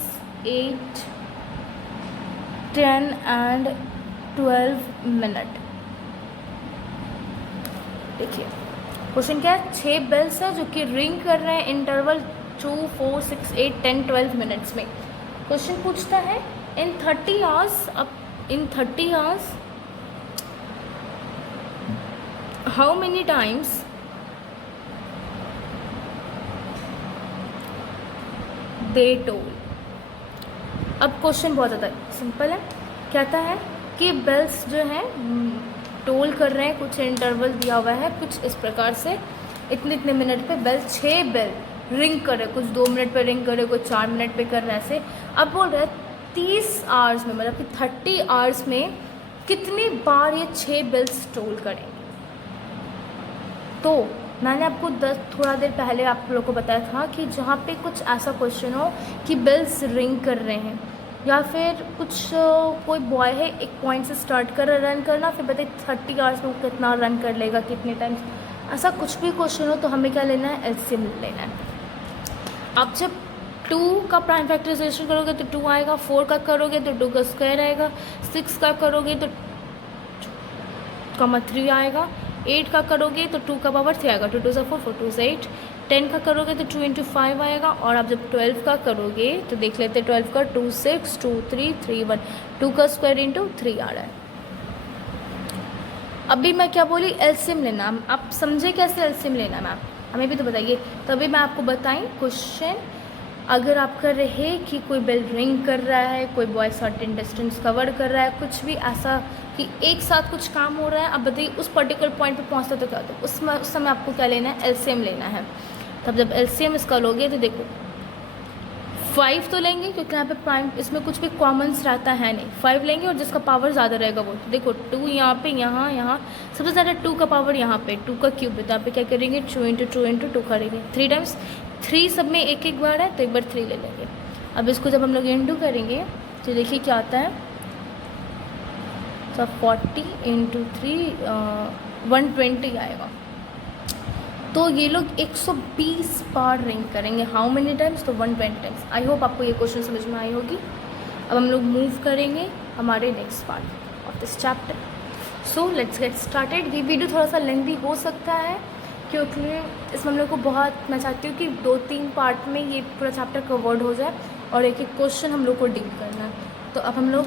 8, 10 एंड 12 मिनट। देखिए क्वेश्चन क्या है, 6 बेल्स है जो कि रिंग कर रहे हैं इंटरवल 2, 4, 6, 8, 10, 12 मिनट्स में। क्वेश्चन पूछता है इन 30 आवर्स, अब इन 30 hours how many times they toll. अब क्वेश्चन बहुत ज़्यादा सिंपल है, कहता है कि बेल्स जो हैं टोल कर रहे हैं, कुछ इंटरवल दिया हुआ है कुछ इस प्रकार से, इतने इतने मिनट पे बेल, 6 बेल रिंग कर रहे, कुछ 2 मिनट पे रिंग कर रहे, कुछ 4 मिनट पे कर रहे हैं ऐसे। अब बोल रहे हैं 30 आवर्स में, मतलब कि 30 आवर्स में कितनी बार ये 6 बेल्स टोल करेंगे। तो मैंने आपको थोड़ा देर पहले आप लोगों को बताया था कि जहाँ पे कुछ ऐसा क्वेश्चन हो कि बेल्स रिंग कर रहे हैं, या फिर कुछ कोई बॉय है एक पॉइंट से स्टार्ट कर रन करना, फिर बताइए 30 आवर्स में कितना रन कर लेगा, कितने टाइम्स, ऐसा कुछ भी क्वेश्चन हो तो हमें क्या लेना है, LCM लेना है। आप जब 2 का प्राइम फैक्टराइजेशन करोगे तो 2 आएगा, 4 का करोगे तो 2 का स्क्वायर आएगा, 6 का करोगे तो 3 आएगा। 8 का करोगे तो 2 का पावर 3 आएगा, 2 2 4 4 2 8। 10 का करोगे तो 2 × 5 आएगा। और आप जब 12 का करोगे तो देख लेते हैं 12 का 2 6 2 3 3 1, 2 का स्क्वायर इंटू 3 आ रहा है। अभी मैं क्या बोली, एलसीएम लेना। आप समझे कैसे एलसीएम लेना मैम, हमें भी तो बताइए। तभी मैं आपको बताई क्वेश्चन, अगर आपका रहे कि कोई बेल रिंग कर रहा है, कोई बॉय सर्टेन डिस्टेंस कवर कर रहा है, कुछ भी ऐसा कि एक साथ कुछ काम हो रहा है, अब बताइए उस पर्टिकुलर पॉइंट पे पहुंचता तो क्या, तो उस समय आपको क्या लेना है, एलसीएम लेना है। तब जब एलसीएम इसका लोगे तो देखो 5 तो लेंगे क्योंकि यहाँ पे प्राइम, इसमें कुछ भी कॉमन्स रहता है नहीं। 5 लेंगे और जिसका पावर ज़्यादा रहेगा वो, तो देखो 2 यहाँ पे, यहाँ सबसे ज़्यादा 2 का पावर यहाँ पे, 2 का क्यूब है, तो यहाँ पे क्या करेंगे 2 × 2 × 2 करेंगे 3 टाइम्स। 3 सब में एक एक बार है तो एक बार 3 ले लेंगे। अब इसको जब हम लोग इंटू करेंगे तो देखिए क्या आता है, तो 40 × 3 120 आएगा। तो ये लोग 120 बार रिंग करेंगे। हाउ मेनी टाइम्स, तो 120 टाइम्स। आई होप आपको ये क्वेश्चन समझ में आई होगी। अब हम लोग मूव करेंगे हमारे next part of this chapter. So let's get started. ये वीडियो थोड़ा सा लेंथी हो सकता है क्योंकि इसमें हम लोग को बहुत, मैं चाहती हूँ कि 2-3 पार्ट में ये पूरा चैप्टर कवर्ड हो जाए और एक एक क्वेश्चन हम लोग को डील करना है। तो अब हम लोग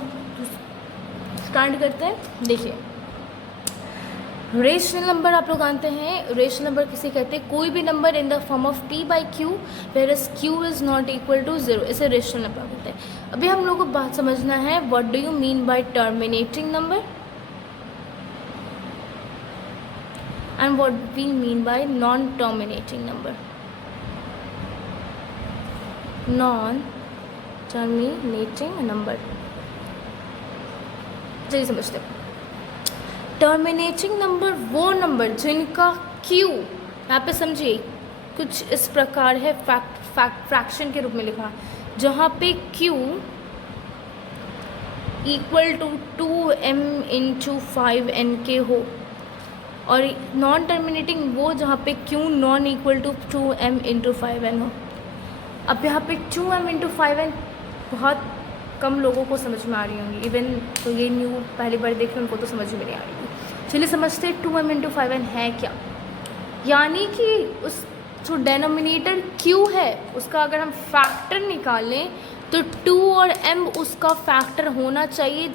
स्टार्ट करते हैं। देखिए रेशनल नंबर आप लोग जानते हैं, रेशनल नंबर किसे कहते हैं, कोई भी number in the form of p/q whereas q is not equal to 0, इसे रेशनल नंबर कहते हैं। अभी हम लोग को बात समझना है, what do you mean by terminating number and what we mean by non terminating number. Non terminating number चलिए समझते हैं। टर्मिनेटिंग नंबर वो नंबर जिनका Q, यहाँ पे समझिए कुछ इस प्रकार है, फ्रैक्शन के रूप में लिखा, जहाँ पे Q equal to 2m × 5n हो, और नॉन टर्मिनेटिंग वो जहाँ पे Q non equal to 2m × 5n हो। अब यहाँ पे 2m × 5n बहुत कम लोगों को समझ में आ रही होंगी, इवन तो ये न्यू पहली बार देख रहे हैं उनको तो समझ में नहीं आ रही होगी। चलिए समझते हैं 2m × 5n है क्या। यानी कि उस जो डेनोमिनेटर Q है उसका अगर हम फैक्टर निकालें तो 2 और m उसका फैक्टर होना चाहिए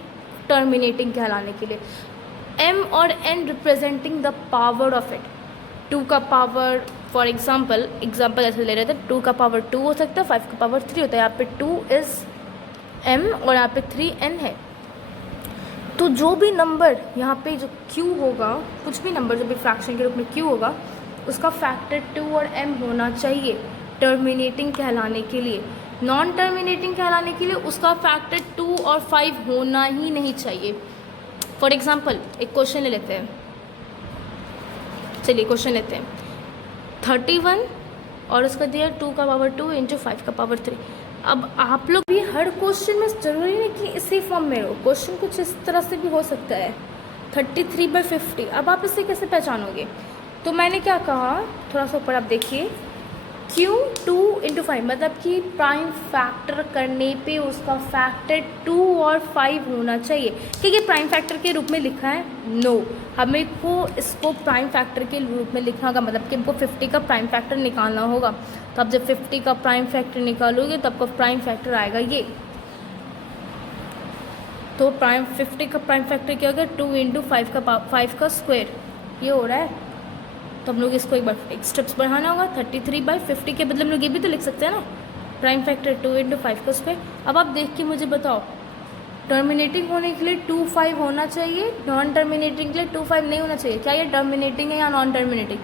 टर्मिनेटिंग कहलाने के लिए। m और n representing the power of it. 2 का पावर, फॉर एग्जाम्पल ऐसे ले रहे थे, 2 का पावर 2 हो सकता है, 5 का पावर 3 होता है। यहाँ पे 2 इज़ m और यहाँ पे 3n है। तो जो भी नंबर यहाँ पे जो Q होगा, कुछ भी नंबर जो भी फ्रैक्शन के रूप में Q होगा, उसका फैक्टर 2 और m होना चाहिए टर्मिनेटिंग कहलाने के लिए। नॉन टर्मिनेटिंग कहलाने के लिए उसका फैक्टर 2 और 5 होना ही नहीं चाहिए। फॉर एग्जाम्पल एक क्वेश्चन ले लेते हैं, चलिए क्वेश्चन लेते हैं 31 और उसका दिया 2 का पावर 2 × 5 का पावर 3। अब आप लोग भी हर क्वेश्चन में ज़रूरी नहीं कि इसी फॉर्म में हो, क्वेश्चन कुछ इस तरह से भी हो सकता है 33/50। अब आप इसे कैसे पहचानोगे, तो मैंने क्या कहा, थोड़ा सा ऊपर आप देखिए, Q 2 × 5 मतलब कि प्राइम फैक्टर करने पे उसका फैक्टर 2 और 5 होना चाहिए। क्या ये प्राइम फैक्टर के रूप में लिखा है? नो, हमें को इसको प्राइम फैक्टर के रूप में लिखना होगा, मतलब कि हमको 50 का प्राइम फैक्टर निकालना होगा। तो आप जब 50 का प्राइम फैक्टर निकालोगे तो आपका प्राइम फैक्टर आएगा ये। तो 50 का प्राइम फैक्टर क्या होगा, 2 × 5 का स्क्वायर, ये हो रहा है। तो हम लोग इसको एक बार एक स्टेप्स बढ़ाना होगा, 33/50 के बदले हम लोग ये भी तो लिख सकते हैं ना, प्राइम फैक्टर 2 × 5 का स्क्वायर। अब आप देख के मुझे बताओ, टर्मिनेटिंग होने के लिए 2 5 होना चाहिए, नॉन टर्मिनेटिंग के लिए 2 5 नहीं होना चाहिए। क्या ये टर्मिनेटिंग है या non terminating?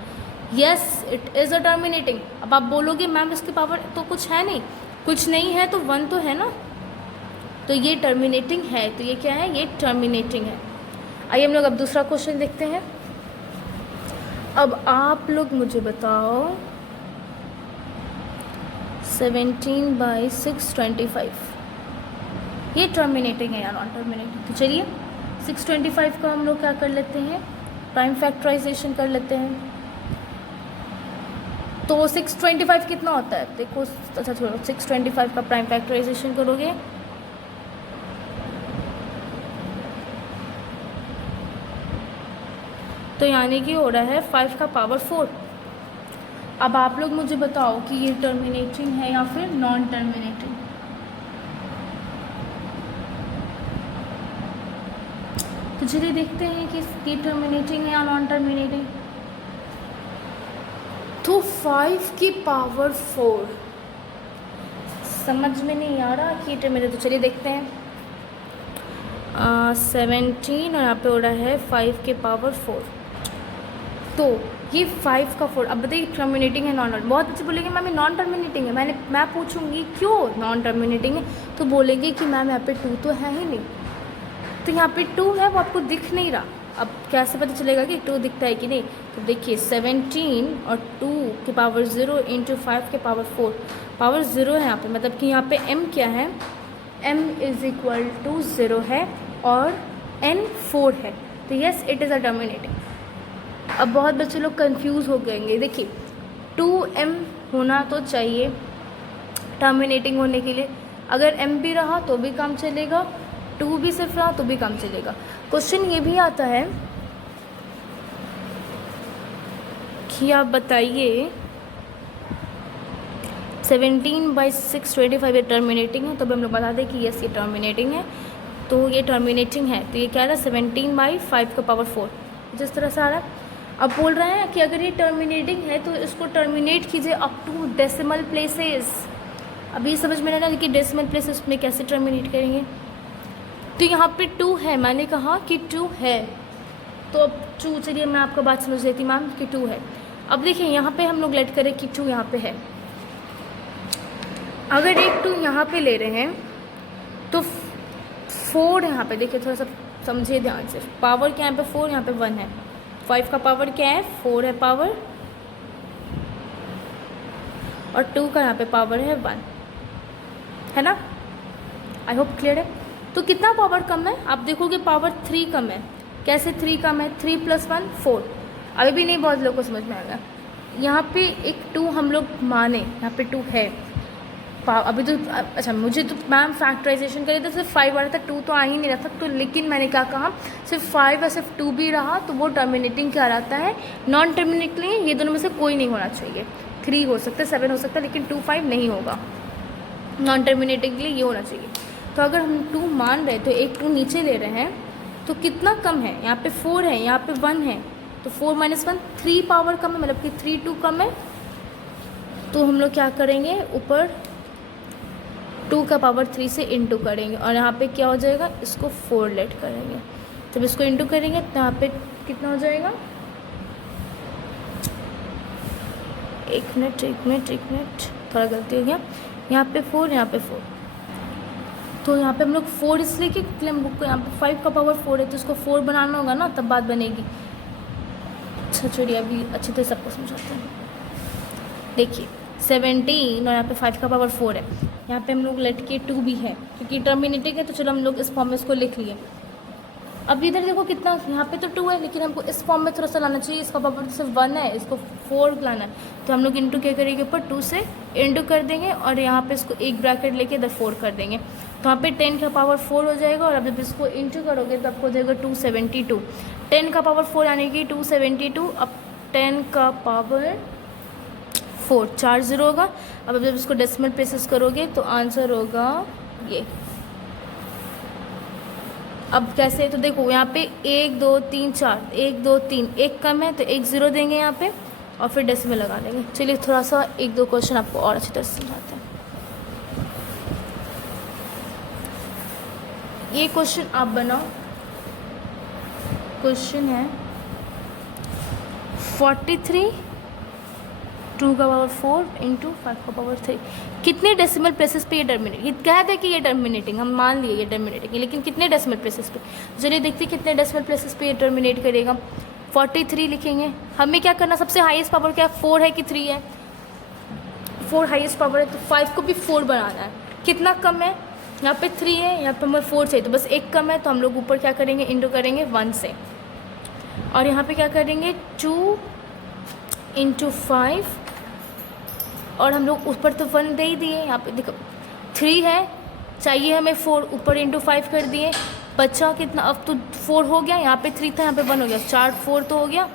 Yes, it is a terminating. अब आप बोलोगे मैम इसके पावर तो कुछ है नहीं, कुछ नहीं है तो 1 तो है ना, तो ये टर्मिनेटिंग है। तो ये क्या है, ये टर्मिनेटिंग है। आइए हम लोग अब दूसरा क्वेश्चन देखते हैं। अब आप लोग मुझे बताओ 17/625 ये टर्मिनेटिंग है या नॉन टर्मिनेटिंग? तो चलिए 625 का हम लोग क्या कर लेते हैं, प्राइम फैक्टराइजेशन कर लेते हैं। तो 625 कितना होता है, देखो, अच्छा छोड़ो, 625 का प्राइम फैक्टराइजेशन करोगे तो यानी कि हो रहा है 5 का पावर 4। अब आप लोग मुझे बताओ कि ये टर्मिनेटिंग है या फिर नॉन टर्मिनेटिंग। तो चलिए देखते हैं कि ये टर्मिनेटिंग है या नॉन टर्मिनेटिंग। तो 5 की पावर 4 समझ में नहीं आ रहा कि टर्मिनेटिंग। तो चलिए देखते हैं। 17 और यहाँ पे हो रहा है 5 के पावर 4। तो ये 5 का 4। अब बताइए टर्मिनेटिंग है नॉन टर्मिनेटिंग। बहुत अच्छे बोलेंगे मैम ये नॉन टर्मिनेटिंग है। मैं पूछूंगी क्यों नॉन टर्मिनेटिंग है, तो बोलेंगे कि मैम यहाँ पे 2 तो है ही नहीं। तो यहाँ पे 2 है, वो आपको दिख नहीं रहा। अब कैसे पता चलेगा कि 2 दिखता है कि नहीं। तो देखिए 17 और 2 के पावर 0 इंटू 5 के पावर 4, पावर 0 है यहाँ पे, मतलब कि यहाँ पे m क्या है, m इज़ इक्वल टू 0 है और n 4 है। तो yes it is a terminating. अब बहुत बच्चे लोग कंफ्यूज हो गएंगे। देखिए 2m होना तो चाहिए टर्मिनेटिंग होने के लिए। अगर m भी रहा तो भी काम चलेगा, 2 भी सिर्फ रहा तो भी काम चलेगा। क्वेश्चन ये भी आता है कि आप बताइए 17/6 25 ये टर्मिनेटिंग है। तो हम लोग बता दें कि यस ये टर्मिनेटिंग है। तो ये टर्मिनेटिंग है, तो ये क्या रहा 17/5 का पावर 4 जिस तरह से आ रहा है। अब बोल रहे हैं कि अगर ये टर्मिनेटिंग है तो इसको टर्मिनेट कीजिए अप टू डेसिमल प्लेसेस। अभी समझ में नहीं आया कि डेसिमल प्लेसेस में कैसे टर्मिनेट करेंगे। तो यहाँ पे 2 है, मैंने कहा कि 2 है, तो अब 2 चलिए मैं आपको बात समझ देती मैम कि 2 है। अब देखिए यहाँ पे हम लोग लेट करें कि 2 यहाँ पे है। अगर एक 2 यहाँ पे ले रहे हैं तो 4 यहाँ पे देखिए, थोड़ा सा समझिए ध्यान से। पावर क्या है यहाँ पे 4, यहाँ पे 1 है। 5 का पावर क्या है 4 है पावर, और 2 का यहाँ पे पावर है 1, है ना। आई होप क्लियर है। तो कितना पावर कम है, आप देखोगे पावर 3 कम है। कैसे 3 कम है, 3 + 1 4। अभी भी नहीं बहुत लोगों को समझ में आएगा। यहाँ पे एक 2 हम लोग माने, यहाँ पे 2 है। अभी तो अच्छा मुझे तो मैम फैक्टराइजेशन करी तो सिर्फ 5 आ रहा था, 2 तो आ ही नहीं रहा था। तो लेकिन मैंने क्या कहा, सिर्फ 5 या सिर्फ 2 भी रहा तो वो टर्मिनेटिंग क्या रहता है, नॉन टर्मिनेटिंग। ये दोनों में से कोई नहीं होना चाहिए। 3 हो सकता है, 7 हो सकता है, लेकिन 2 5 नहीं होगा। नॉन टर्मिनेटिंग के लिए ये होना चाहिए। तो अगर हम 2 मान रहे तो एक 2 नीचे ले रहे हैं तो कितना कम है, यहाँ पे 4 है, यहाँ पे 1 है। तो 4 - 1 3 पावर कम है, मतलब कि 3 2 कम है। तो हम लोग क्या करेंगे, ऊपर 2 का पावर 3 से इंटू करेंगे और यहाँ पे क्या हो जाएगा, इसको 4 लेट करेंगे। जब इसको इंटू करेंगे तो यहाँ पे कितना हो जाएगा, एक मिनट थोड़ा गलती हो गया। यहाँ पे 4, यहाँ पे 4। तो यहाँ पे हम लोग 4 इसलिए कि हम लोग को यहाँ पे 5 का पावर 4 है, तो इसको 4 बनाना होगा ना, तब बात बनेगी। अच्छा छोड़िए, अभी अच्छे से सबको समझाते हैं। देखिए 17 और यहाँ पे 5 का पावर 4 है। यहाँ पे हम लोग लेट के 2 भी है, क्योंकि टर्मिनेटिंग है तो चलो हम लोग इस फॉर्म में इसको लिख लिए। अब इधर देखो कितना, यहाँ पे तो 2 है, लेकिन हमको इस फॉर्म में थोड़ा सा लाना चाहिए। इसका पावर सिर्फ 1 है, इसको 4 लाना है। तो हम लोग इंटू क्या करेंगे, ऊपर 2 से इंटू कर देंगे और यहाँ पे इसको एक ब्रैकेट लेके इधर 4 कर देंगे। तो यहाँ पे 10 का पावर 4 हो जाएगा। और अब जब इसको इंटू करोगे तो आपको हो जाएगा 272। 10 का पावर 4 यानी कि 272। अब 10 का पावर 4 4 0 होगा। अब जब इसको डेसिमल प्लेसेस करोगे तो आंसर होगा ये। अब कैसे, तो देखो यहाँ पे 1 2 3 4, 1 2 3, 1 कम है तो 1 0 देंगे यहाँ पे और फिर डेसिमल लगा देंगे। चलिए थोड़ा सा 1 2 क्वेश्चन आपको और अच्छी तरह से समझाते हैं। ये क्वेश्चन आप बनाओ। क्वेश्चन है 43 2 का पावर 4 इंटू 5 का पावर 3। कितने डेसिमल प्लेसेस पे ये टर्मिनेट, ये कहते हैं कि ये टर्मिनेटिंग, हम मान लिए ये टर्मिनेटिंग है, लेकिन कितने डेसिमल प्लेसेस पे। चलिए देखते हैं कितने डेसिमल प्लेसेस पे ये टर्मिनेट करेगा। 43 लिखेंगे। हमें क्या करना, सबसे हाईएस्ट पावर क्या है, 4 है कि 3 है। 4 हाईएस्ट पावर है, तो 5 को भी 4 बनाना है। कितना कम है, यहाँ पे 3 है, यहाँ पे हमें 4 चाहिए, तो बस 1 कम है। तो हम लोग ऊपर क्या करेंगे, इंटू करेंगे 1 से, और यहाँ पे क्या करेंगे 2 इंटू 5, और हम लोग ऊपर तो 1 दे ही दिए। यहाँ पे देखो 3 है, चाहिए हमें 4, ऊपर इंटू 5 कर दिए। बचा कितना, अब तो 4 हो गया, यहाँ पे 3 था, यहाँ पे 1 हो गया, 4 4 तो हो गया।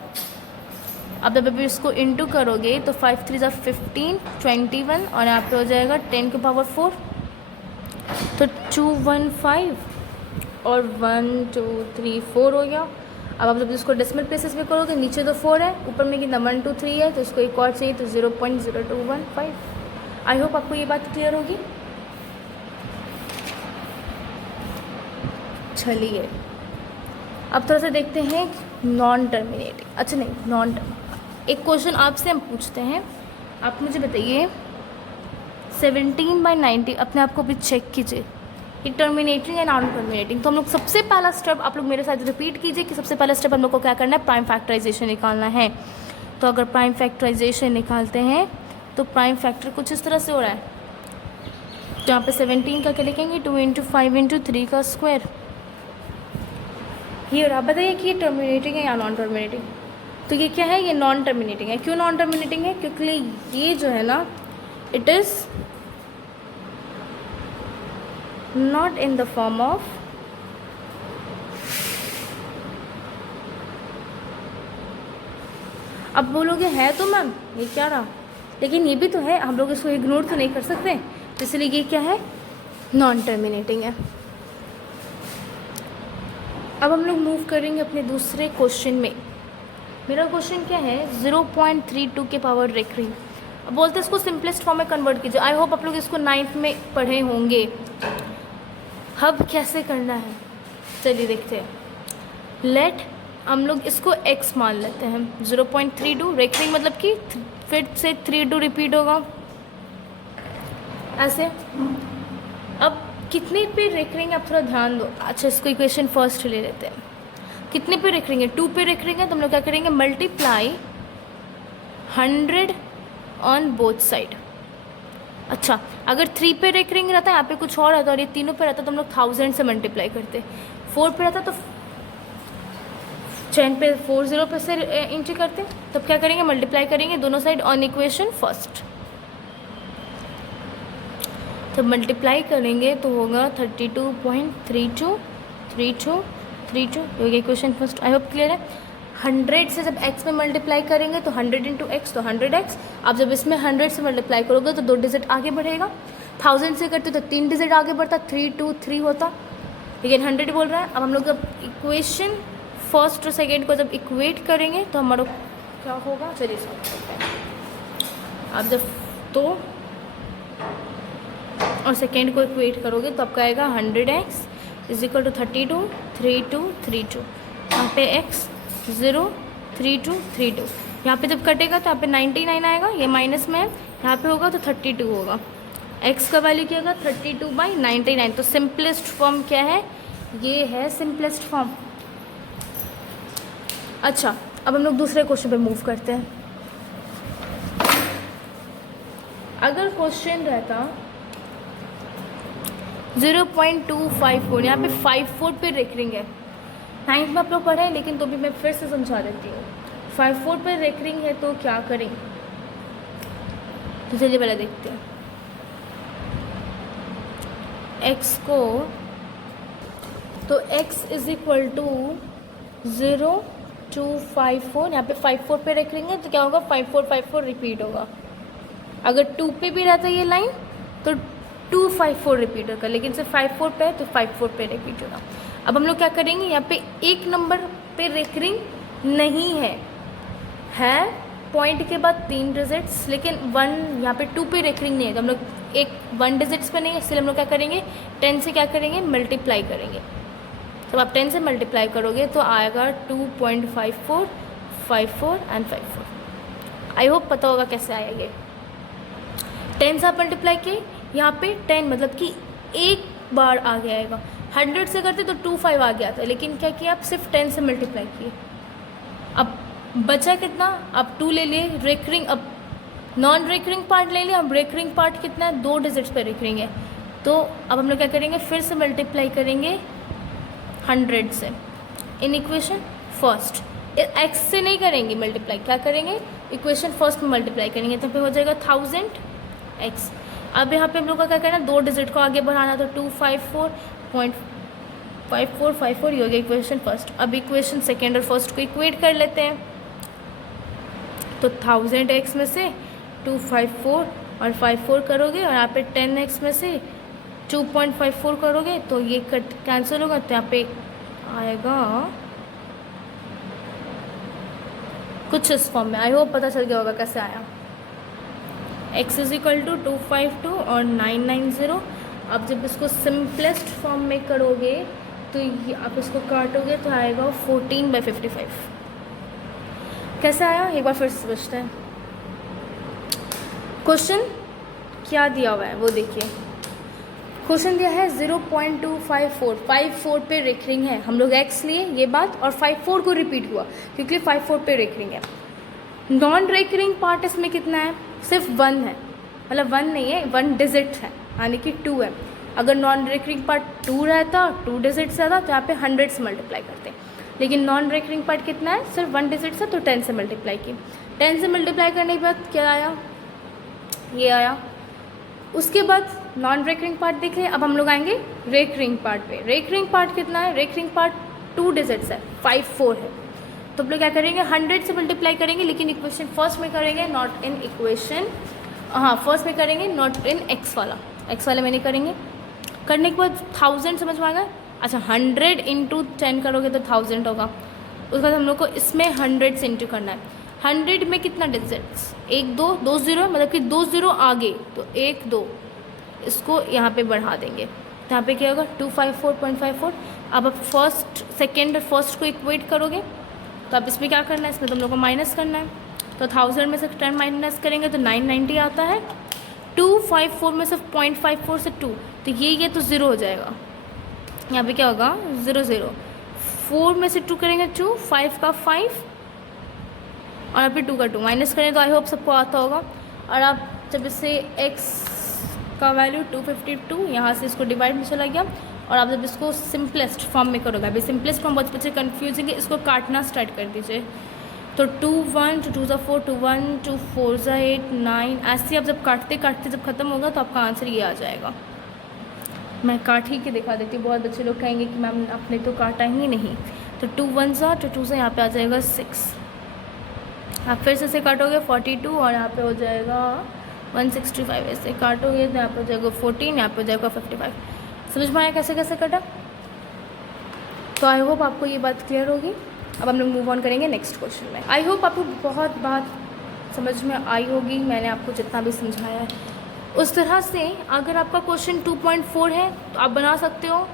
अब जब अभी इसको इंटू करोगे तो 5 3 ज़ा 15 21 और यहाँ पे हो जाएगा 10 की पावर 4, तो 215 और 1 2 3 4 हो गया। अब आप जब इसको डेसिमल प्लेसेस में करोगे, नीचे तो 4 है, ऊपर में कितना 1 2 3 है, तो इसको एक और चाहिए, तो 0.0215। आई होप आपको ये बात क्लियर होगी। चलिए अब थोड़ा सा देखते हैं नॉन टर्मिनेटिंग। अच्छा नहीं, नॉन टर्म, एक क्वेश्चन आपसे हम पूछते हैं, आप मुझे बताइए 17/90, अपने आप को भी चेक कीजिए कि टर्मिनेटिंग है नॉन टर्मिनेटिंग। तो हम लोग सबसे पहला स्टेप, आप लोग मेरे साथ रिपीट कीजिए कि सबसे पहला स्टेप हम लोग को क्या करना है, प्राइम फैक्टराइजेशन निकालना है। तो अगर प्राइम फैक्टराइजेशन निकालते हैं तो प्राइम फैक्टर कुछ इस तरह से हो रहा है, तो यहाँ पे 17 का क्या लिखेंगे, 2 × 5 × 3 का स्क्वायर। ये और आप बताइए कि ये टर्मिनेटिंग है या नॉन टर्मिनेटिंग। तो ये क्या है, ये नॉन टर्मिनेटिंग है। क्यों नॉन टर्मिनेटिंग है, क्योंकि ये जो है ना, it is not in the form of अब बोलोगे है तो मैम ये क्या रहा, लेकिन ये भी तो है, हम लोग इसको इग्नोर तो नहीं कर सकते, तो इसलिए ये क्या है, नॉन टर्मिनेटिंग है। अब हम लोग मूव करेंगे अपने दूसरे क्वेश्चन में। मेरा क्वेश्चन क्या है, 0.32 के पावर रेकरिंग। अब बोलते हैं इसको सिंपलेस्ट फॉर्म में कन्वर्ट कीजिए। आई होप आप लोग इसको 9th में पढ़े होंगे। अब कैसे करना है, चलिए देखते हैं। लेट हम लोग इसको x मान लेते हैं, 0.32 रेकरिंग मतलब कि फिर से 32 रिपीट होगा ऐसे। अब कितने पे रेकरिंग, आप थोड़ा ध्यान दो। अच्छा इसको इक्वेशन फर्स्ट ले लेते हैं। कितने पे रेकरिंग है, 2 पे रेकरिंग है, तो हम लोग क्या करेंगे, मल्टीप्लाई 100 ऑन बोथ साइड। अच्छा अगर 3 पे रेकरिंग रहता है, यहाँ पे कुछ और रहता और ये तीनों पे रहता, तो हम लोग 1000 से मल्टीप्लाई करते। 4 पे रहता तो चैन पे 40 पे से एंट्री करते, तब क्या करेंगे, मल्टीप्लाई करेंगे दोनों साइड ऑन इक्वेशन फर्स्ट। जब मल्टीप्लाई करेंगे तो होगा 32.32 तो ये equation first. I hope clear है। 100 से जब x में मल्टीप्लाई करेंगे तो 100 × x तो 100x। अब जब इसमें 100 से मल्टीप्लाई करोगे तो 2 डिजिट आगे बढ़ेगा। 1000 से करते तो 3 डिजिट आगे बढ़ता, 323 होता, लेकिन 100 बोल रहा है। अब हम लोग जब इक्वेशन फर्स्ट और सेकेंड को जब इक्वेट करेंगे तो हमारा क्या होगा, चलिए समझते हैं। अब जब तो और सेकेंड को इक्वेट करोगे तो आपका आएगा 100x = 32 32 32। यहाँ पे x 0 32 32। यहाँ पे जब कटेगा तो यहाँ पे 99 आएगा, ये माइनस में है, यहाँ पे होगा तो 32 होगा। x का वैल्यू क्या होगा, 32/99। तो सिंपलेस्ट फॉर्म क्या है, ये है सिंपलेस्ट फॉर्म। अच्छा अब हम लोग दूसरे क्वेश्चन पे मूव करते हैं। अगर क्वेश्चन रहता 0.254, यहाँ पे 54 पे रेकरिंग है। 9th में आप लोग पढ़े हैं, लेकिन तो भी मैं फिर से समझा देती हूँ। 54 पे रेकरिंग है तो क्या करें, तो चलिए पहले देखते हैं। x को तो x = 0.254, यहाँ पे 54 पे रेकरिंग है तो क्या होगा, 5454 रिपीट होगा। अगर 2 पे भी रहता ये लाइन तो 254 रिपीट होगा, लेकिन सिर्फ 54 पे है तो 54 पे रिपीट होगा। अब हम लोग क्या करेंगे, यहाँ पे एक नंबर पे रेकरिंग नहीं है, पॉइंट के बाद 3 डिजिट्स, लेकिन 1 यहाँ पे 2 पे रेकरिंग नहीं है, तो हम लोग एक 1 डिजिट्स पे नहीं है, इसलिए हम लोग क्या करेंगे, 10 से क्या करेंगे, मल्टीप्लाई करेंगे। जब आप 10 से मल्टीप्लाई करोगे तो आएगा 2.54 54 एंड 54। आई होप पता होगा कैसे आया ये। 10 से आप मल्टीप्लाई किए, यहाँ पे 10 मतलब कि एक बार आगे आएगा। 100 से करते तो 25 आ गया था, लेकिन क्या किया आप, सिर्फ 10 से मल्टीप्लाई किए। अब बचा कितना, अब 2 ले लिए रेकरिंग, अब नॉन रेकरिंग पार्ट ले लिया। अब रेकरिंग पार्ट कितना है, 2 डिजिट्स पे रेकरिंग है, तो अब हम लोग क्या करेंगे, फिर से मल्टीप्लाई करेंगे 100 से इन इक्वेशन फर्स्ट। x से नहीं करेंगे मल्टीप्लाई, क्या करेंगे, इक्वेशन फर्स्ट में मल्टीप्लाई करेंगे, तो फिर हो जाएगा 1000x। अब यहाँ पे हम लोग का क्या करना है, 2 डिजिट को आगे बढ़ाना, तो 254.54 5 4 ये हो गया इक्वेशन फर्स्ट। अब इक्वेशन सेकेंड और फर्स्ट को इक्वेट कर लेते हैं। तो 1000x में से 254 और 54 करोगे और यहाँ पे 10x में से 2.54 करोगे तो ये कट कैंसिल होगा, तो यहाँ पे आएगा कुछ इस फॉर्म में। आई होप पता चल गया होगा कैसे आया। x इज इक्वल टू 252 और 990। अब जब इसको सिंपलेस्ट फॉर्म में करोगे तो ये आप इसको काटोगे तो आएगा 14/55। कैसे आया एक बार फिर से समझते हैं। क्वेश्चन क्या दिया हुआ है वो देखिए। क्वेश्चन दिया है 0.254, 54 पे रेकरिंग है। हम लोग x लिए ये बात और 54 को रिपीट हुआ क्योंकि 54 पे रेकरिंग है। नॉन रेकरिंग पार्ट इसमें कितना है? सिर्फ 1 है, मतलब 1 नहीं है, 1 डिजिट है यानी कि 2 है। अगर नॉन रेकरिंग पार्ट 2 रहता, 2 डिजिट से आता तो यहाँ पे 100 से मल्टीप्लाई करते, लेकिन नॉन रेकरिंग पार्ट कितना है? सिर्फ 1 डिजिट से, तो 10 से मल्टीप्लाई की। 10 से मल्टीप्लाई करने के बाद क्या आया? ये आया। उसके बाद नॉन रेकरिंग पार्ट देख लें। अब हम लोग आएंगे रेकरिंग पार्ट पे। रेकरिंग पार्ट कितना है? रेकरिंग पार्ट 2 डिजिट्स है, 54 है। तो हम लोग क्या करेंगे? 100 से मल्टीप्लाई करेंगे, लेकिन इक्वेशन फर्स्ट में करेंगे, नॉट इन इक्वेशन, हाँ फर्स्ट में करेंगे, नॉट इन एक्स वाला। एक्स वाले में नहीं करेंगे। करने के बाद 1000 समझ में आ गया? अच्छा 100 इंटू 10 करोगे तो 1000 होगा। उसके बाद हम लोग को इसमें 100 से इंटू करना है। 100 में कितना डिजिट्स? 1 2 2 0, मतलब कि 2 0 आगे, तो 1 2 इसको यहाँ पे बढ़ा देंगे, तो यहाँ पे क्या होगा? 254.54। अब आप फर्स्ट सेकेंड और फर्स्ट को इक्वेट करोगे तो अब इसमें क्या करना है? इसमें तुम लोग को माइनस करना है। तो 1000 में से 10 माइनस करेंगे तो 990 आता है। 254 में से 0.54 से 2, तो ये तो 0 हो जाएगा। यहाँ पे क्या होगा? 0 0। 4 में से 2 करेंगे 2, 5 का 5 और यहाँ पे 2 का 2 माइनस करें तो आई होप सबको आता होगा। और आप जब इससे x का वैल्यू 252 यहाँ से इसको डिवाइड में चला गया, और आप जब इसको सिंपलेस्ट फॉर्म में करोगे, अभी सिंपलेस्ट फॉर्म बहुत बच्चे कन्फ्यूजिंग है, इसको काटना स्टार्ट कर दीजिए। तो 2 1 2 2 4 2 1 2 4 8 9, ऐसे आप जब काटते काटते जब ख़त्म होगा तो आपका आंसर ये आ जाएगा। मैं काट ही के दिखा देती हूँ, बहुत बच्चे लोग कहेंगे कि मैम आपने तो काटा ही नहीं। तो 2 1 सा 2 2 से यहाँ पे आ जाएगा 6। आप फिर से काटोगे 42 और यहाँ पे हो जाएगा 165। ऐसे काटोगे तो यहाँ पे हो जाएगा 14, यहाँ पे हो जाएगा 55। समझ में आया कैसे कैसे कटा? तो आई होप आपको ये बात क्लियर होगी। अब हम लोग मूव ऑन करेंगे नेक्स्ट क्वेश्चन में। आई होप आपको बहुत बात समझ में आई होगी, मैंने आपको जितना भी समझाया है उस तरह से। अगर आपका क्वेश्चन 2.4 है तो आप बना सकते हो।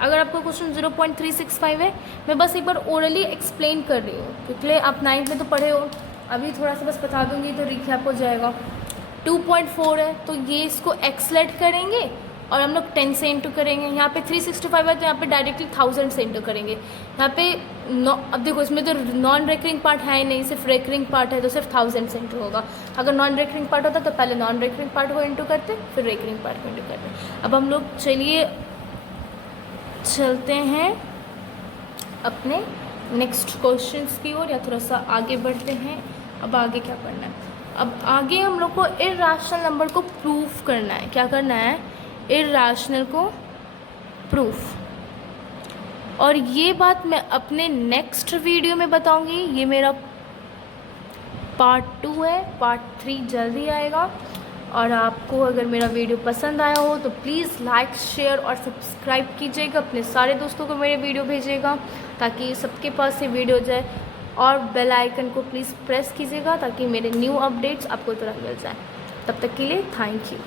अगर आपका क्वेश्चन 0.365 है, मैं बस एक बार ओरली एक्सप्लेन कर रही हूँ क्योंकि आप 9th में तो पढ़े हो, अभी थोड़ा सा बस बता दूँगी तो रिकैप हो जाएगा। 2.4 है तो ये इसको एक्सलेट करेंगे और हम लोग 10 से इंटू करेंगे। यहाँ पे 365 है तो यहाँ पे डायरेक्टली 1000 से इंटू करेंगे। यहाँ पे अब देखो इसमें तो नॉन रेकरिंग पार्ट है ही नहीं, सिर्फ रेकरिंग पार्ट है, तो सिर्फ 1000 से इंटू होगा। अगर नॉन रेकरिंग पार्ट होता तो पहले नॉन रेकरिंग पार्ट को इंटू करते, फिर रेकरिंग पार्ट को इंटू करते। अब हम लोग चलिए चलते हैं अपने नेक्स्ट क्वेश्चंस की ओर, या थोड़ा सा आगे बढ़ते हैं। अब आगे क्या करना है? अब आगे हम लोग को इर्रेशनल नंबर को प्रूफ करना है। क्या करना है? इर्रेशनल को प्रूफ। और ये बात मैं अपने नेक्स्ट वीडियो में बताऊंगी। ये मेरा पार्ट 2 है, पार्ट 3 जल्दी आएगा। और आपको अगर मेरा वीडियो पसंद आया हो तो प्लीज़ लाइक शेयर और सब्सक्राइब कीजिएगा, अपने सारे दोस्तों को मेरे वीडियो भेजिएगा ताकि सबके पास ये वीडियो जाए। और बेल आइकन को प्लीज़ प्रेस कीजिएगा ताकि मेरे न्यू अपडेट्स आपको तुरंत मिल जाए। तब तक के लिए थैंक यू।